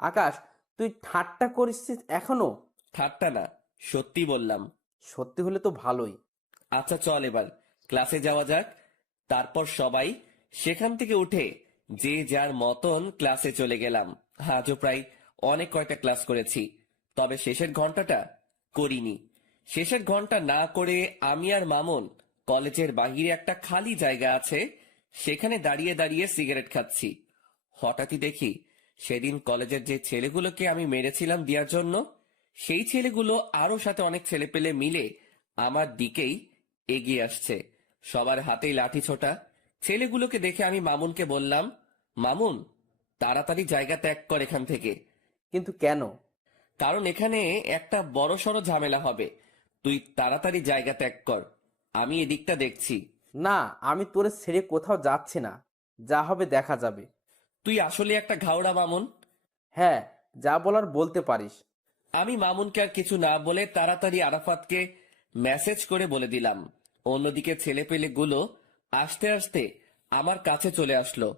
আকাশ, তুই ঠাট্টা করছিস এখনো? ঠাট্টা না, সত্যি বললাম। সত্যি হলে তো ভালোই। আচ্ছা চল এবার ক্লাসে যাওয়া যাক। তারপর সবাই সেখান থেকে উঠে যে যার মতন ক্লাসে চলে গেলাম। আজও প্রায় অনেক কয়টা ক্লাস করেছি, তবে শেষের ঘন্টাটা করিনি। শেষের ঘন্টা না করে আমি আর মামুন কলেজের বাহিরে একটা খালি জায়গা আছে, সেখানে দাঁড়িয়ে দাঁড়িয়ে সিগারেট খাচ্ছি। হঠাৎই দেখি সেদিন কলেজের যে ছেলেগুলোকে আমি মেরেছিলাম দেওয়ার জন্য, সেই ছেলেগুলো আরো সাথে অনেক ছেলে পেলে মিলে আমার দিকেই এগিয়ে আসছে। সবার হাতেই লাঠি ছোটা। ছেলেগুলোকে দেখে আমি মামুনকে বললাম, মামুন, তাড়াতাড়ি জায়গা ত্যাগ কর এখান থেকে। কিন্তু কেন? কারণ এখানে একটা বড়সড় ঝামেলা হবে। তুই তাড়াতাড়ি জায়গা ত্যাগ কর, আমি এদিকটা দেখছি। না, আমি তোরে ছেড়ে কোথাও যাচ্ছি না। যা হবে দেখা যাবে। তুই আসলে একটা ঘাওড়া মামুন। হ্যাঁ, যা বলার বলতে পারিস। আমি মামুনকে আর কিছু না বলে তাড়াতাড়ি আরাফাতকে মেসেজ করে বলে দিলাম। অন্যদিকে ছেলেপেলেগুলো আস্তে আস্তে আমার কাছে চলে আসলো।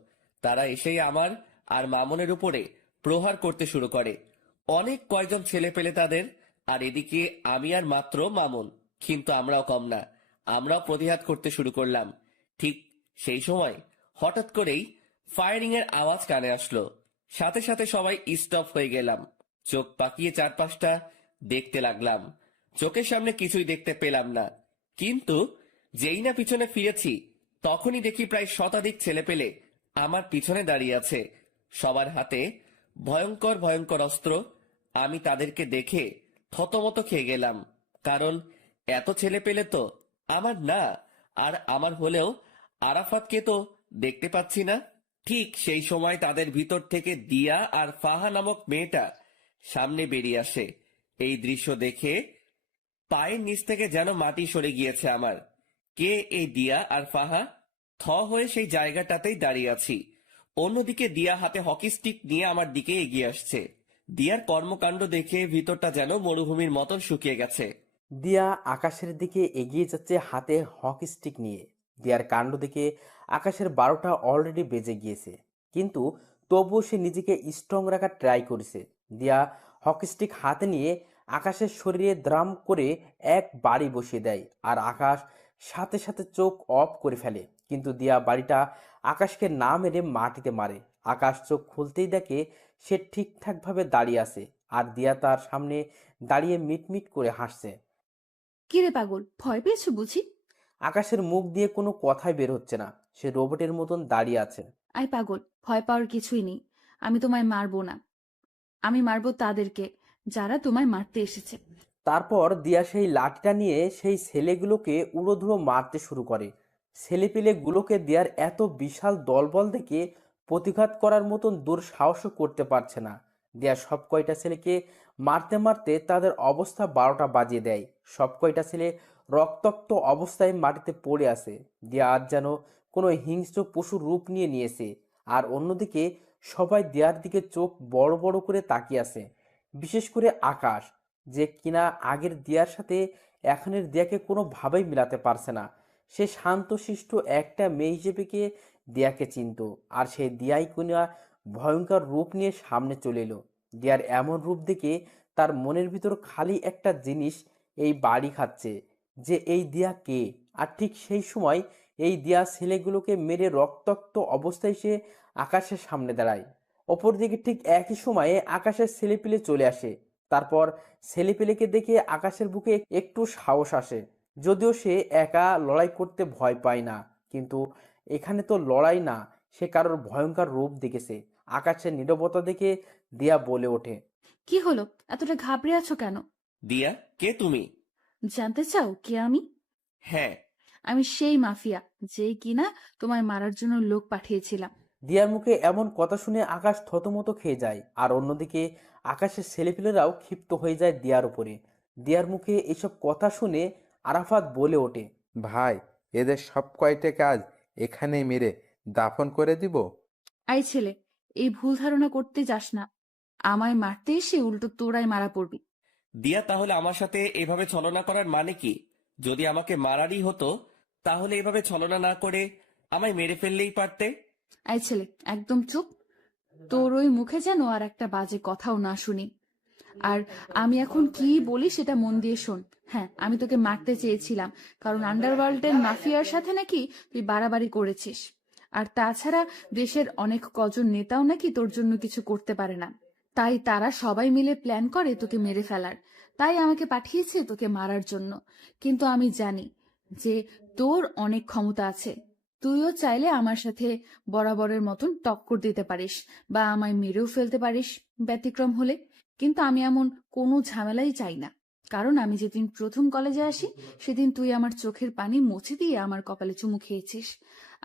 তারা এসেই আমার আর মামুনের উপরে প্রহার করতে শুরু করে। অনেক কয়জন ছেলে পেলে তাদের, আর এদিকে আমি আর মাত্র মামুন। কিন্তু আমরাও কম না, আমরাও প্রতিহার করতে শুরু করলাম। ঠিক সেই সময় হঠাৎ করেই ফায়ারিং এর আওয়াজ কানে আসলো। সাথে সাথে সবাই স্টপ হয়ে গেলাম। চোখ পাকিয়ে চারপাশটা দেখতে লাগলাম। চোখের সামনে কিছুই দেখতে পেলাম না, কিন্তু যেই না পিছনে ফিরেছি তখনই দেখি প্রায় শতাধিক ছেলে পেলে আমার পিছনে দাঁড়িয়ে আছে। সবার হাতে ভয়ঙ্কর ভয়ঙ্কর অস্ত্র। আমি তাদেরকে দেখে থতমত খেয়ে গেলাম, কারণ এত ছেলে পেলে তো আমার না, আর আমার হলেও আরাফাতকে তো দেখতে পাচ্ছি না। ঠিক সেই সময় তাদের ভিতর থেকে দিয়া আর ফাহা নামক মেয়েটা সামনে বেরিয়ে আসে। এই দৃশ্য দেখে পায়ের নিচ থেকে যেন মাটি সরে গিয়েছে আমার। কে এই দিয়া আর ফাহা? থ হয়ে সেই জায়গাটাতেই দাঁড়িয়ে আছি। অন্যদিকে দিয়া হাতে হকি স্টিক নিয়ে আমার দিকে এগিয়ে আসছে। দিয়ার কর্মকাণ্ড দেখে ভিতরটা যেন মরুভূমির মতন শুকিয়ে গেছে। দিয়া আকাশের দিকে এগিয়ে যাচ্ছে হাতে হকি স্টিক নিয়ে। দিয়ার কাণ্ড দেখে আকাশের 12টা অলরেডি বেজে গিয়েছে, কিন্তু তবুও সে নিজেকে স্ট্রং রাখার ট্রাই করেছে। দিয়া হকি স্টিক হাতে নিয়ে আকাশের শরীরে দ্রাম করে এক বাড়ি বসিয়ে দেয়, আর আকাশ সাথে সাথে চোখ অফ করে ফেলে। কিন্তু দিয়া বাড়িটা আকাশকে না মেরে মাটিতে মারে। আকাশ চোখ খুলতেই দেখে সে ঠিকঠাকভাবে দাঁড়িয়ে আছে, আর দিয়া তার সামনে দাঁড়িয়ে মিটমিট করে হাসছে। কিরে পাগল, ভয় পেয়েছো বুঝি? আকাশের মুখ দিয়ে কোনো কথাই বের হচ্ছে না, সে রোবটের মতন দাঁড়িয়ে আছে। আই পাগল, ভয় পাওয়ার কিছুই নেই। আমি তোমায় মারবো না, আমি মারবো তাদেরকে যারা তোমায় মারতে এসেছে। তারপর দিয়া সেই লাঠিটা নিয়ে সেই ছেলেগুলোকে উড়োধুড়ো মারতে শুরু করে। ছেলেপিলেগুলোকে দিয়ার এত বিশাল দলবল দেখে প্রতিঘাত করার মতন দুঃসাহসও করতে পারছে না। দিয়া সব কয়টা ছেলেকে মারতে মারতে তাদের অবস্থা 12টা বাজিয়ে দেয়। সব কয়টা ছেলে রক্তাক্ত অবস্থায় মাটিতে পড়ে আছে। দিয়া আজ যেন কোনো হিংস্র পশুর রূপ নিয়েছে। আর অন্যদিকে সবাই দেয়ার দিকে চোখ বড় বড় করে তাকিয়ে আছে, বিশেষ করে আকাশ, যে কিনা আগের দিয়ার সাথে এখনের দিয়াকে কোনোভাবেই মিলাতে পারছে না। সে শান্তশিষ্ট একটা মেয়ে হিসেবে কে দিয়াকে চিনত, আর সেই দিয়াই কিনা ভয়ঙ্কর রূপ নিয়ে সামনে চলে এলো। দিয়ার এমন রূপ দেখে তার মনের ভিতর খালি একটা জিনিস এই বাড়ি খাচ্ছে, যে এই দিয়া কে। আর ঠিক সেই সময় এই দিয়া ছেলেগুলোকে মেরে রক্তাক্ত অবস্থায় সে আকাশের সামনে দাঁড়ায়। অপরদিকে ঠিক একই সময়ে আকাশের ছেলেপিলে চলে আসে। তারপর ছেলেপিলেকে দেখে আকাশের বুকে একটু সাহস আসে, যদিও সে একা লড়াই করতে ভয় পায় না। কিন্তু এখানে তো লড়াই না, সে কারোর ভয়ঙ্কর রূপ দেখেছে। আকাশের নীরবতা দেখে দিয়া বলে ওঠে, কি হলো, এতটা ঘাবড়ে আছো কেন? দিয়া, কে তুমি? জানতে চাও কে আমি? হ্যাঁ। আমি সেই মাফিয়া, যে কিনা তোমায় মারার জন্য লোক পাঠিয়েছিলাম। দিয়ার মুখে এমন কথা শুনে আকাশ থতমত খেয়ে যায়, আর অন্যদিকে আকাশের ছেলেপিলেরাও ক্ষিপ্ত হয়ে যায় দিয়ার উপরে। দিয়ার মুখে এসব কথা শুনে আরাফাত বলে ওঠে, ভাই, এদের সব কয়টা কাজ এখানেই মেরে দাফন করে দিব। আই ছেলে, এই ভুল ধারণা করতে যাস না। আমায় মারতে এসে উল্টো তোরাই মারা পড়বি। দিয়া, তাহলে আমার সাথে এভাবে ছলনা করার মানে কি? যদি আমাকে মারারই হতো তাহলে এভাবে ছলনা না করে আমায় মেরে ফেললেই পারতে। আই ছেলে, একদম চুপ। তোর ওই মুখে যেন আর একটা বাজে কথাও না শুনি। আর আমি এখন কি বলি সেটা মন দিয়ে শোন। হ্যাঁ, আমি তোকে মারতে চেয়েছিলাম, কারণ আন্ডারওয়ার্ল্ডের মাফিয়ার সাথে নাকি তুই বাড়াবাড়ি করেছিস। আর তাছাড়া দেশের অনেক কজন নেতাও নাকি তোর জন্য কিছু করতে পারে না, তাই তারা সবাই মিলে প্ল্যান করে তোকে মেরে ফেলার। তাই আমাকে পাঠিয়েছে তোকে মারার জন্য। কিন্তু আমি জানি যে তোর অনেক ক্ষমতা আছে। তুইও চাইলে আমার সাথে বরাবরের মতন টক্কর দিতে পারিস, বা আমায় মেরেও ফেলতে পারিস ব্যতিক্রম হলে। কিন্তু আমি এমন কোনো ঝামেলাই চাই না, কারণ আমি যেদিন প্রথম কলেজে আসি সেদিন তুই আমার চোখের পানি মুছে দিয়ে আমার কপালে চুমু খেয়েছিস।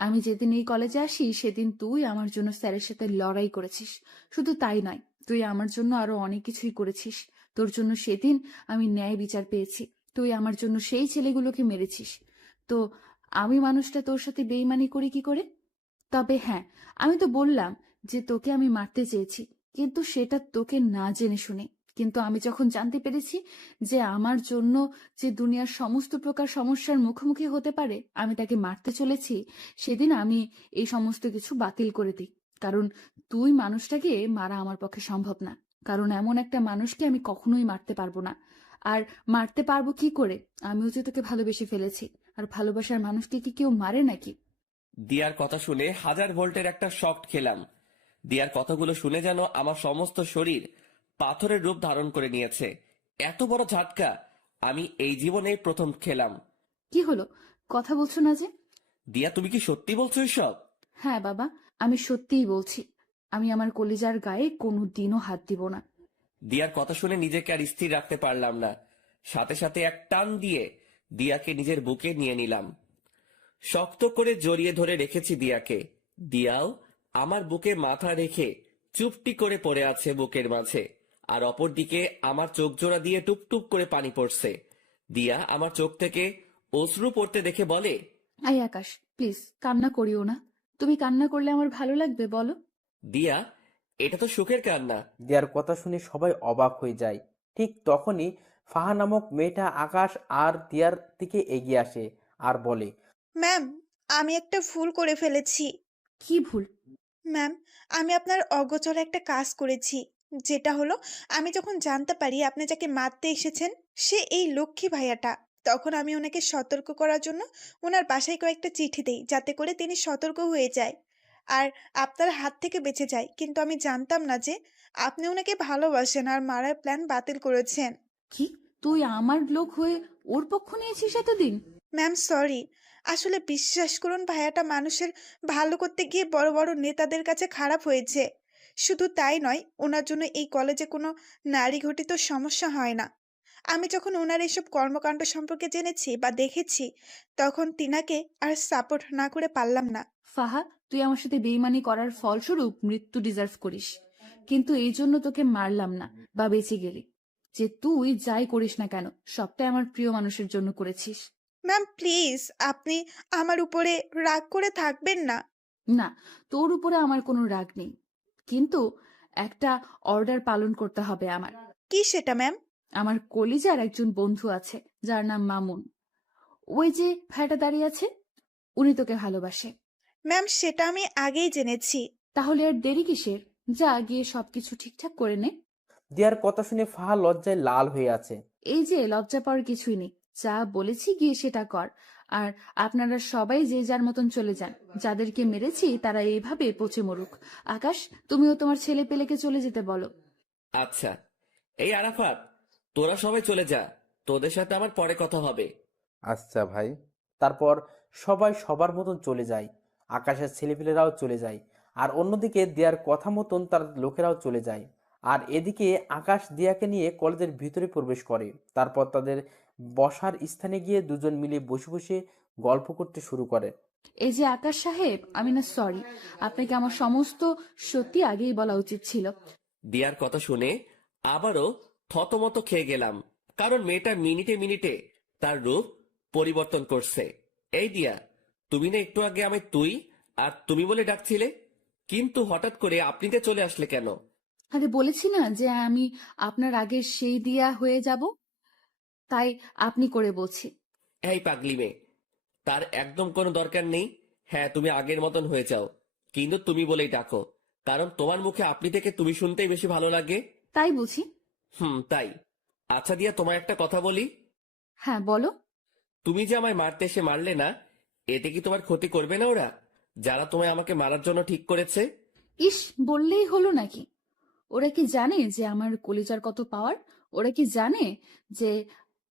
আমি যেদিন এই কলেজে আসি সেদিন তুই আমার জন্য স্যারের সাথে লড়াই করেছিস। শুধু তাই নয়, তুই আমার জন্য আরো অনেক কিছুই করেছিস। তোর জন্য সেদিন আমি ন্যায় বিচার পেয়েছি। তুই আমার জন্য সেই ছেলেগুলোকে মেরেছিস। তো আমি মানুষটা তোর সাথে বেইমানি করি কি করে? তবে হ্যাঁ, আমি তো বললাম যে তোকে আমি মারতে চেয়েছি, কিন্তু সেটা তোকে না জেনে শুনে। কিন্তু আমি যখন জানতে পেরেছি যে আমার জন্য যে দুনিয়ার সমস্ত প্রকার সমস্যার মুখোমুখি হতে পারে আমি তাকে মারতে চলেছি, সেদিন আমি এই সমস্ত কিছু বাতিল করে দিই। কারণ তুই মানুষটাকে মারা আমার পক্ষে সম্ভব না, কারণ এমন একটা মানুষকে আমি কখনোই মারতে পারবো না। আর মারতে পারবো কি করে? আমিও যে তোকে ভালোবেসে ফেলেছি, আর ভালোবাসার মানুষকে কি কেউ মারে নাকি? দিয়ার কথা শুনে 1000 ভোল্টের একটা শক খেলাম। দিয়ার কথাগুলো শুনে যেন আমার সমস্ত শরীর পাথরের রূপ ধারণ করে নিয়েছে। এত বড় ঝাটকা আমি এই জীবনে প্রথম খেলাম। কি হলো, কথা বলছো না যে? দিয়া, তুমি কি সত্যি বলছো এসব? হ্যাঁ বাবা, আমি সত্যিই বলছি। আমি আমার কলিজার গায়ে কোনো দিনও হাত দিব না। দিয়ার কথা শুনে নিজেকে আর স্থির রাখতে পারলাম না। সাথে সাথে এক টান দিয়ে দিয়াকে নিজের বুকে নিয়ে নিলাম। শক্ত করে জড়িয়ে ধরে রেখেছি দিয়াকে। দিয়াও আমার বুকে মাথা রেখে চুপটি করে পড়ে আছে বুকের মাঝে, আর অপরদিকে আমার চোখ জোড়া দিয়ে টুপ টুপ করে পানি পড়ছে। দিয়া আমার চোখ থেকে অশ্রু পড়তে দেখে বলে, আই আকাশ, প্লিজ কান্না করিও না। তুমি কান্না করলে আমার ভালো লাগবে বলো? দিয়া, এটা তো সুখের কান্না। দিয়ার কথা শুনে সবাই অবাক হয়ে যায়। ঠিক তখনই ফাহা নামক মেয়েটা আকাশ আর দিয়ার দিকে এগিয়ে আসে আর বলে, ম্যাম, আমি একটা ভুল করে ফেলেছি। কি ভুল? ম্যাম, আমি আপনার অগোচরে একটা কাজ করেছি। যেটা হলো, আমি যখন জানতে পারি আপনি যাকে মারতে এসেছেন সে এই লক্ষ্মী ভাইয়াটা, তখন আমি ওনাকে সতর্ক করার জন্য ওনার বাসায় কয়েকটা চিঠি দেই, যাতে করে তিনি সতর্ক হয়ে যায় আর আপনার হাত থেকে বেঁচে যায়। কিন্তু আমি জানতাম না যে আপনি ওনাকে ভালোবাসেন আর মারার প্ল্যান বাতিল করেছেন। কি, তুই আমার লোক হয়ে ওর পক্ষ নিয়েছিস এতদিন? Ma'am, sorry. আসলে বিশ্বাস করুন, ভাইয়াটা মানুষের ভালো করতে গিয়ে বড় বড় নেতাদের কাছে খারাপ হয়েছে। শুধু তাই নয়, ওনার জন্য এই কলেজে কোনো নারী ঘটিত সমস্যা হয় না। আমি যখন ওনার এইসব কর্মকাণ্ড সম্পর্কে জেনেছি বা দেখেছি, তখন তিনাকে আর সাপোর্ট না করে পারলাম না। ফাহা, তুই আমার সাথে বেইমানি করার ফলস্বরূপ মৃত্যু ডিজার্ভ করিস, কিন্তু এই জন্য তোকে মারলাম না বা বেঁচে গেলি। যে তুই যাই করিস না কেন, সবটাই আমার প্রিয় মানুষের জন্য করেছিস। ম্যাম, প্লিজ আপনি আমার উপরে রাগ করে থাকবেন না। না, তোর উপরে আমার কোনো রাগ নেই, কিন্তু একটা অর্ডার পালন করতে হবে আমার। কি সেটা ম্যাম? আমার কলিজার একজন বন্ধু আছে যার নাম মামুন। ওই যে ভাইটা দাঁড়িয়ে আছে, উনি তোকে ভালোবাসে। ম্যাম, সেটা আমি আগেই জেনেছি। তাহলে আর দেরি কিসের? যা গিয়ে সবকিছু ঠিকঠাক করে নে। দিয়ার কথা শুনে ফাহা লজ্জায় লাল হয়ে আছে। এই যে লজ্জা পাওয়ার কিছুই নেই, যা বলেছি গিয়ে সেটা কর। আর আপনারা সবাই যে যার মতন চলে যান। যাদেরকে মেরেছি তারা এইভাবে পচে মরুক। আকাশ, তুমিও তোমার ছেলে পেলেকে চলে যেতে বলো। আচ্ছা, এই আরাফাত, তোরা সবাই চলে যা, তোদের সাথে আমার পরে কথা হবে। আচ্ছা ভাই। তারপর সবাই সবার মতন চলে যায়। আকাশের ছেলেপিলেরাও চলে যায়। আর অন্যদিকে দিয়ার কথা মতন তার লোকেরাও চলে যায়। আর এদিকে আকাশ দিয়াকে নিয়ে কলেজের ভিতরে প্রবেশ করে। তারপর তাদের বসার স্থানে গিয়ে দুজন মিলে বসে বসে গল্প করতে শুরু করে। এই যে আকাশ সাহেব, আমি না সরি, আপনাকে আমার সমস্ত সত্যি আগেই বলা উচিত ছিল। দিয়ার কথা শুনে আবারও থতমত খেয়ে গেলাম, কারণ মেয়েটা মিনিটে মিনিটে তার রূপ পরিবর্তন করছে। এই দিয়া, তুমি না একটু আগে আমায় তুই আর তুমি বলে ডাকছিলে, কিন্তু হঠাৎ করে আপনিতে চলে আসলে কেন? আরে বলেছি না যে আমি আপনার আগে সেই দিয়া হয়ে যাব, তাই আপনি করে বলছি। এই পাগলি মেয়ে, তার একদম কোনো দরকার নেই। হ্যাঁ, তুমি আগের মতন হয়ে যাও, কিন্তু তুমি বলেই ডাকো, কারণ তোমার মুখে আপনি থেকে তুমি শুনতেই বেশি ভালো লাগে। তাই বুঝি? তাই। আচ্ছা দিয়া, তোমায় একটা কথা বলি। হ্যাঁ বলো। তুমি যে আমায় মারতে এসে মারলে না, এতে কি তোমার ক্ষতি করবে না ওরা, যারা তোমায় আমাকে মারার জন্য ঠিক করেছে? ইস, বললেই হলো নাকি? ওরা কি জানে যে আমার কলিজার কত পাওয়ার? ওরা কি জানে যে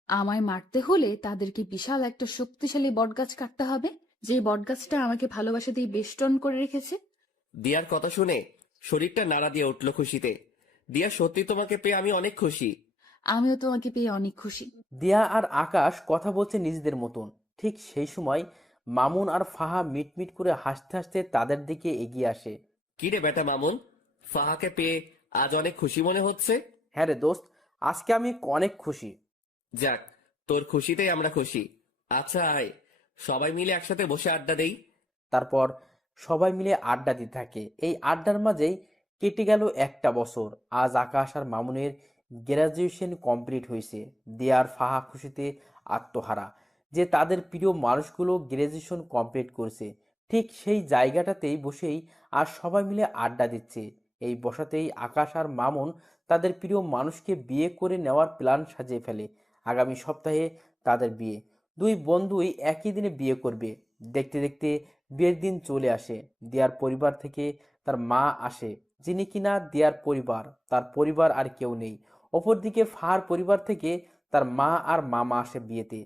আমায় মারতে হলে তাদেরকে বিশাল একটা শক্তিশালী বটগাছ কাটতে হবে, যে বটগাছটা আমাকে ভালোবাসা দিয়ে বেষ্টন করে রেখেছে? দিয়ার কথা শুনে শরীরটা নাড়া দিয়ে উঠল খুশিতে। দিয়া, সত্যি তোমাকে পেয়ে আমি অনেক খুশি। আমিও তোমাকে পেয়ে অনেক খুশি। দিয়া আর আকাশ কথা বলছে নিজেদের মতন। ঠিক সেই সময় মামুন আর ফাহা মিটমিট করে হাসতে হাসতে তাদের দিকে এগিয়ে আসে। কি রে বেটা মামুন, ফাহাকে পেয়ে আজ অনেক খুশি মনে হচ্ছে? হ্যাঁ রে দোস্ত, আজকে আমি অনেক খুশি। যাক, তোর খুশিতেই আমরা খুশি। আচ্ছা আয়, সবাই মিলে একসাথে বসে আড্ডা দেই। তারপর সবাই মিলে আড্ডা দিতে থাকে। এই আড্ডার মাঝেই কেটে গেল একটা বছর। আজ আকাশ আর মামুনের গ্র্যাজুয়েশন কমপ্লিট হয়েছে। দিয়ার ফাহা খুশিতে আত্মহারা যে তাদের প্রিয় মানুষগুলো গ্র্যাজুয়েশন কমপ্লিট করছে। ঠিক সেই জায়গাটাতেই বসেই আর সবাই মিলে আড্ডা দিচ্ছে। এই বসাতেই আকাশ আর মামুন তাদের প্রিয় মানুষকে বিয়ে করে নেওয়ার প্ল্যান সাজিয়ে ফেলে। আগামী সপ্তাহে তাদের বিয়ে। দুই বন্ধুই একই দিনে বিয়ে করবে। দেখতে দেখতে বিয়ের দিন চলে আসে। দিয়ার পরিবার থেকে তার মা আসে, যিনি কিনা দিয়ার পরিবার, তার পরিবার আর কেউ নেই। অপরদিকে ফাহার পরিবার থেকে তার মা আর মামা আসে বিয়েতে।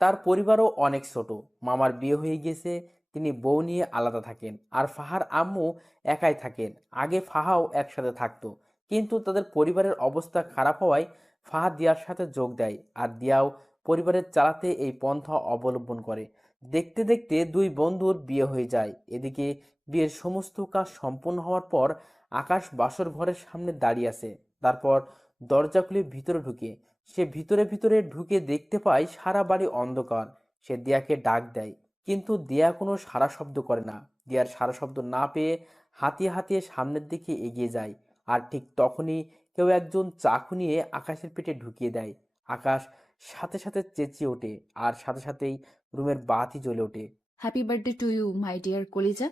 তার পরিবারও অনেক ছোট। মামার বিয়ে হয়ে গেছে, তিনি বউ নিয়ে আলাদা থাকেন। আর ফাহার আম্মু একাই থাকেন। আগে ফাহাও একসাথে থাকতো, কিন্তু তাদের পরিবারের অবস্থা খারাপ হওয়ায় ফাহা দিয়ার সাথে যোগ দেয়। আর দিয়াও পরিবারের চালাতে এই পন্থা অবলম্বন করে। দেখতে দেখতে দুই বন্ধুর বিয়ে হয়ে যায়। এদিকে বিয়ের সমস্ত কাজ সম্পন্ন হওয়ার পর আকাশ বাসর ঘরের সামনে দাঁড়িয়ে আছে। তারপর দরজা খুলে ভিতরে ঢুকে সে ভিতরে ভিতরে ঢুকে দেখতে পায় সারা বাড়ি অন্ধকার। সে দিয়াকে ডাক দেয়, কিন্তু দিয়া কোনো সাড়া শব্দ করে না। দিয়ার সাড়া শব্দ না পেয়ে হাতিয়ে হাতিয়ে সামনের দিকে এগিয়ে যায়। আর ঠিক তখনই কেউ একজন চাকু নিয়ে আকাশের পেটে ঢুকিয়ে দেয়। আকাশ সাথে সাথে চেঁচিয়ে ওঠে, আর সাথে সাথেই রুমের বাতি জ্বলে ওঠে। Happy birthday to you my dear কলিজা।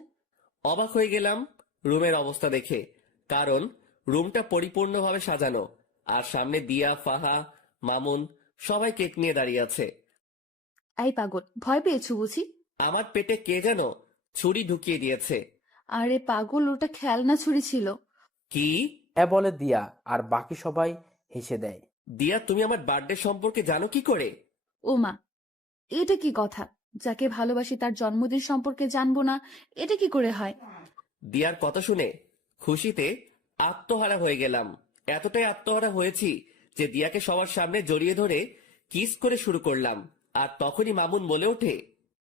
অবাক হয়ে গেলাম রুমের অবস্থা দেখে, কারণ রুমটা পরিপূর্ণভাবে সাজানো, আর সামনে দিয়া, ফাহা, মামুন সবাই কেক নিয়ে দাঁড়িয়ে আছে। এই পাগল, ভয় পেয়েছো বুঝি? আমার পেটে কে যেন ছুরি ঢুকিয়ে দিয়েছে। আরে পাগল, ওটা খেলনা ছুরি ছিল। কি? বলে দিয়া, আর বাকি সবাই হেসে দেয়। দিয়া, তুমি আমার বার্থডে সম্পর্কে জানো কি করে? ও মা, এটা কি কথা? যাকে ভালোবাসি তার জন্মদিন সম্পর্কে জানবো না, এটা কি করে হয়? দিয়ার কথা শুনে খুশিতে আত্মহারা হয়ে গেলাম। এতটাই আত্মহারা হয়েছি যে দিয়াকে সবার সামনে জড়িয়ে ধরে কিস করে শুরু করলাম। আর তখনই মামুন বলে ওঠে,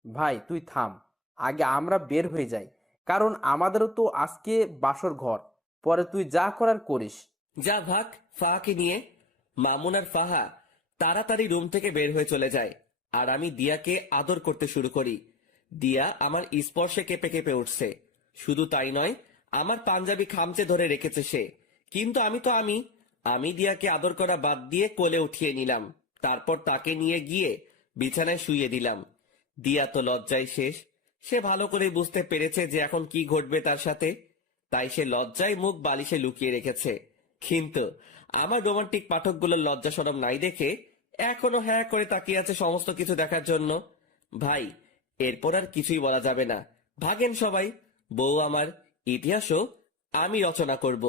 ভাই তুই থাম, আগে আমরা বের হয়ে যাই, কারণ আমাদেরও তো আজকে বাসর ঘর। পরে তুই যা করার করিস। যা ভাগ ফাহাকে নিয়ে। মামুন আর ফাহা তাড়াতাড়ি রুম থেকে বের হয়ে চলে যায়, আর আমি দিয়াকে আদর করতে শুরু করি। দিয়া আমার স্পর্শে কেঁপে কেঁপে উঠছে। শুধু তাই নয়, আমার পাঞ্জাবি খামচে ধরে রেখেছে সে। কিন্তু আমি দিয়াকে আদর করা বাদ দিয়ে কোলে উঠিয়ে নিলাম। তারপর তাকে নিয়ে গিয়ে বিছানায় শুইয়ে দিলাম। দিয়া তো লজ্জায় শেষ। সে ভালো করে বুঝতে পেরেছে যে এখন কি ঘটবে তার সাথে, তাই সে লজ্জায় মুখ বালিশে লুকিয়ে রেখেছে। কিন্তু আমার রোমান্টিক পাঠকগুলোর লজ্জা শরম নাই দেখে এখনো হ্যাঁ করে তাকিয়ে আছে সমস্ত কিছু দেখার জন্য। ভাই, এরপর আর কিছুই বলা যাবে না। ভাগেন সবাই। বউ আমার, ইতিহাসও আমি রচনা করব,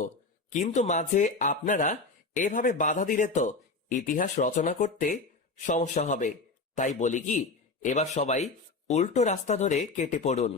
কিন্তু মাঝে আপনারা এভাবে বাধা দিলে তো ইতিহাস রচনা করতে সমস্যা হবে। তাই বলি কি, এবার সবাই উল্টো রাস্তা ধরে কেটে পড়ুন।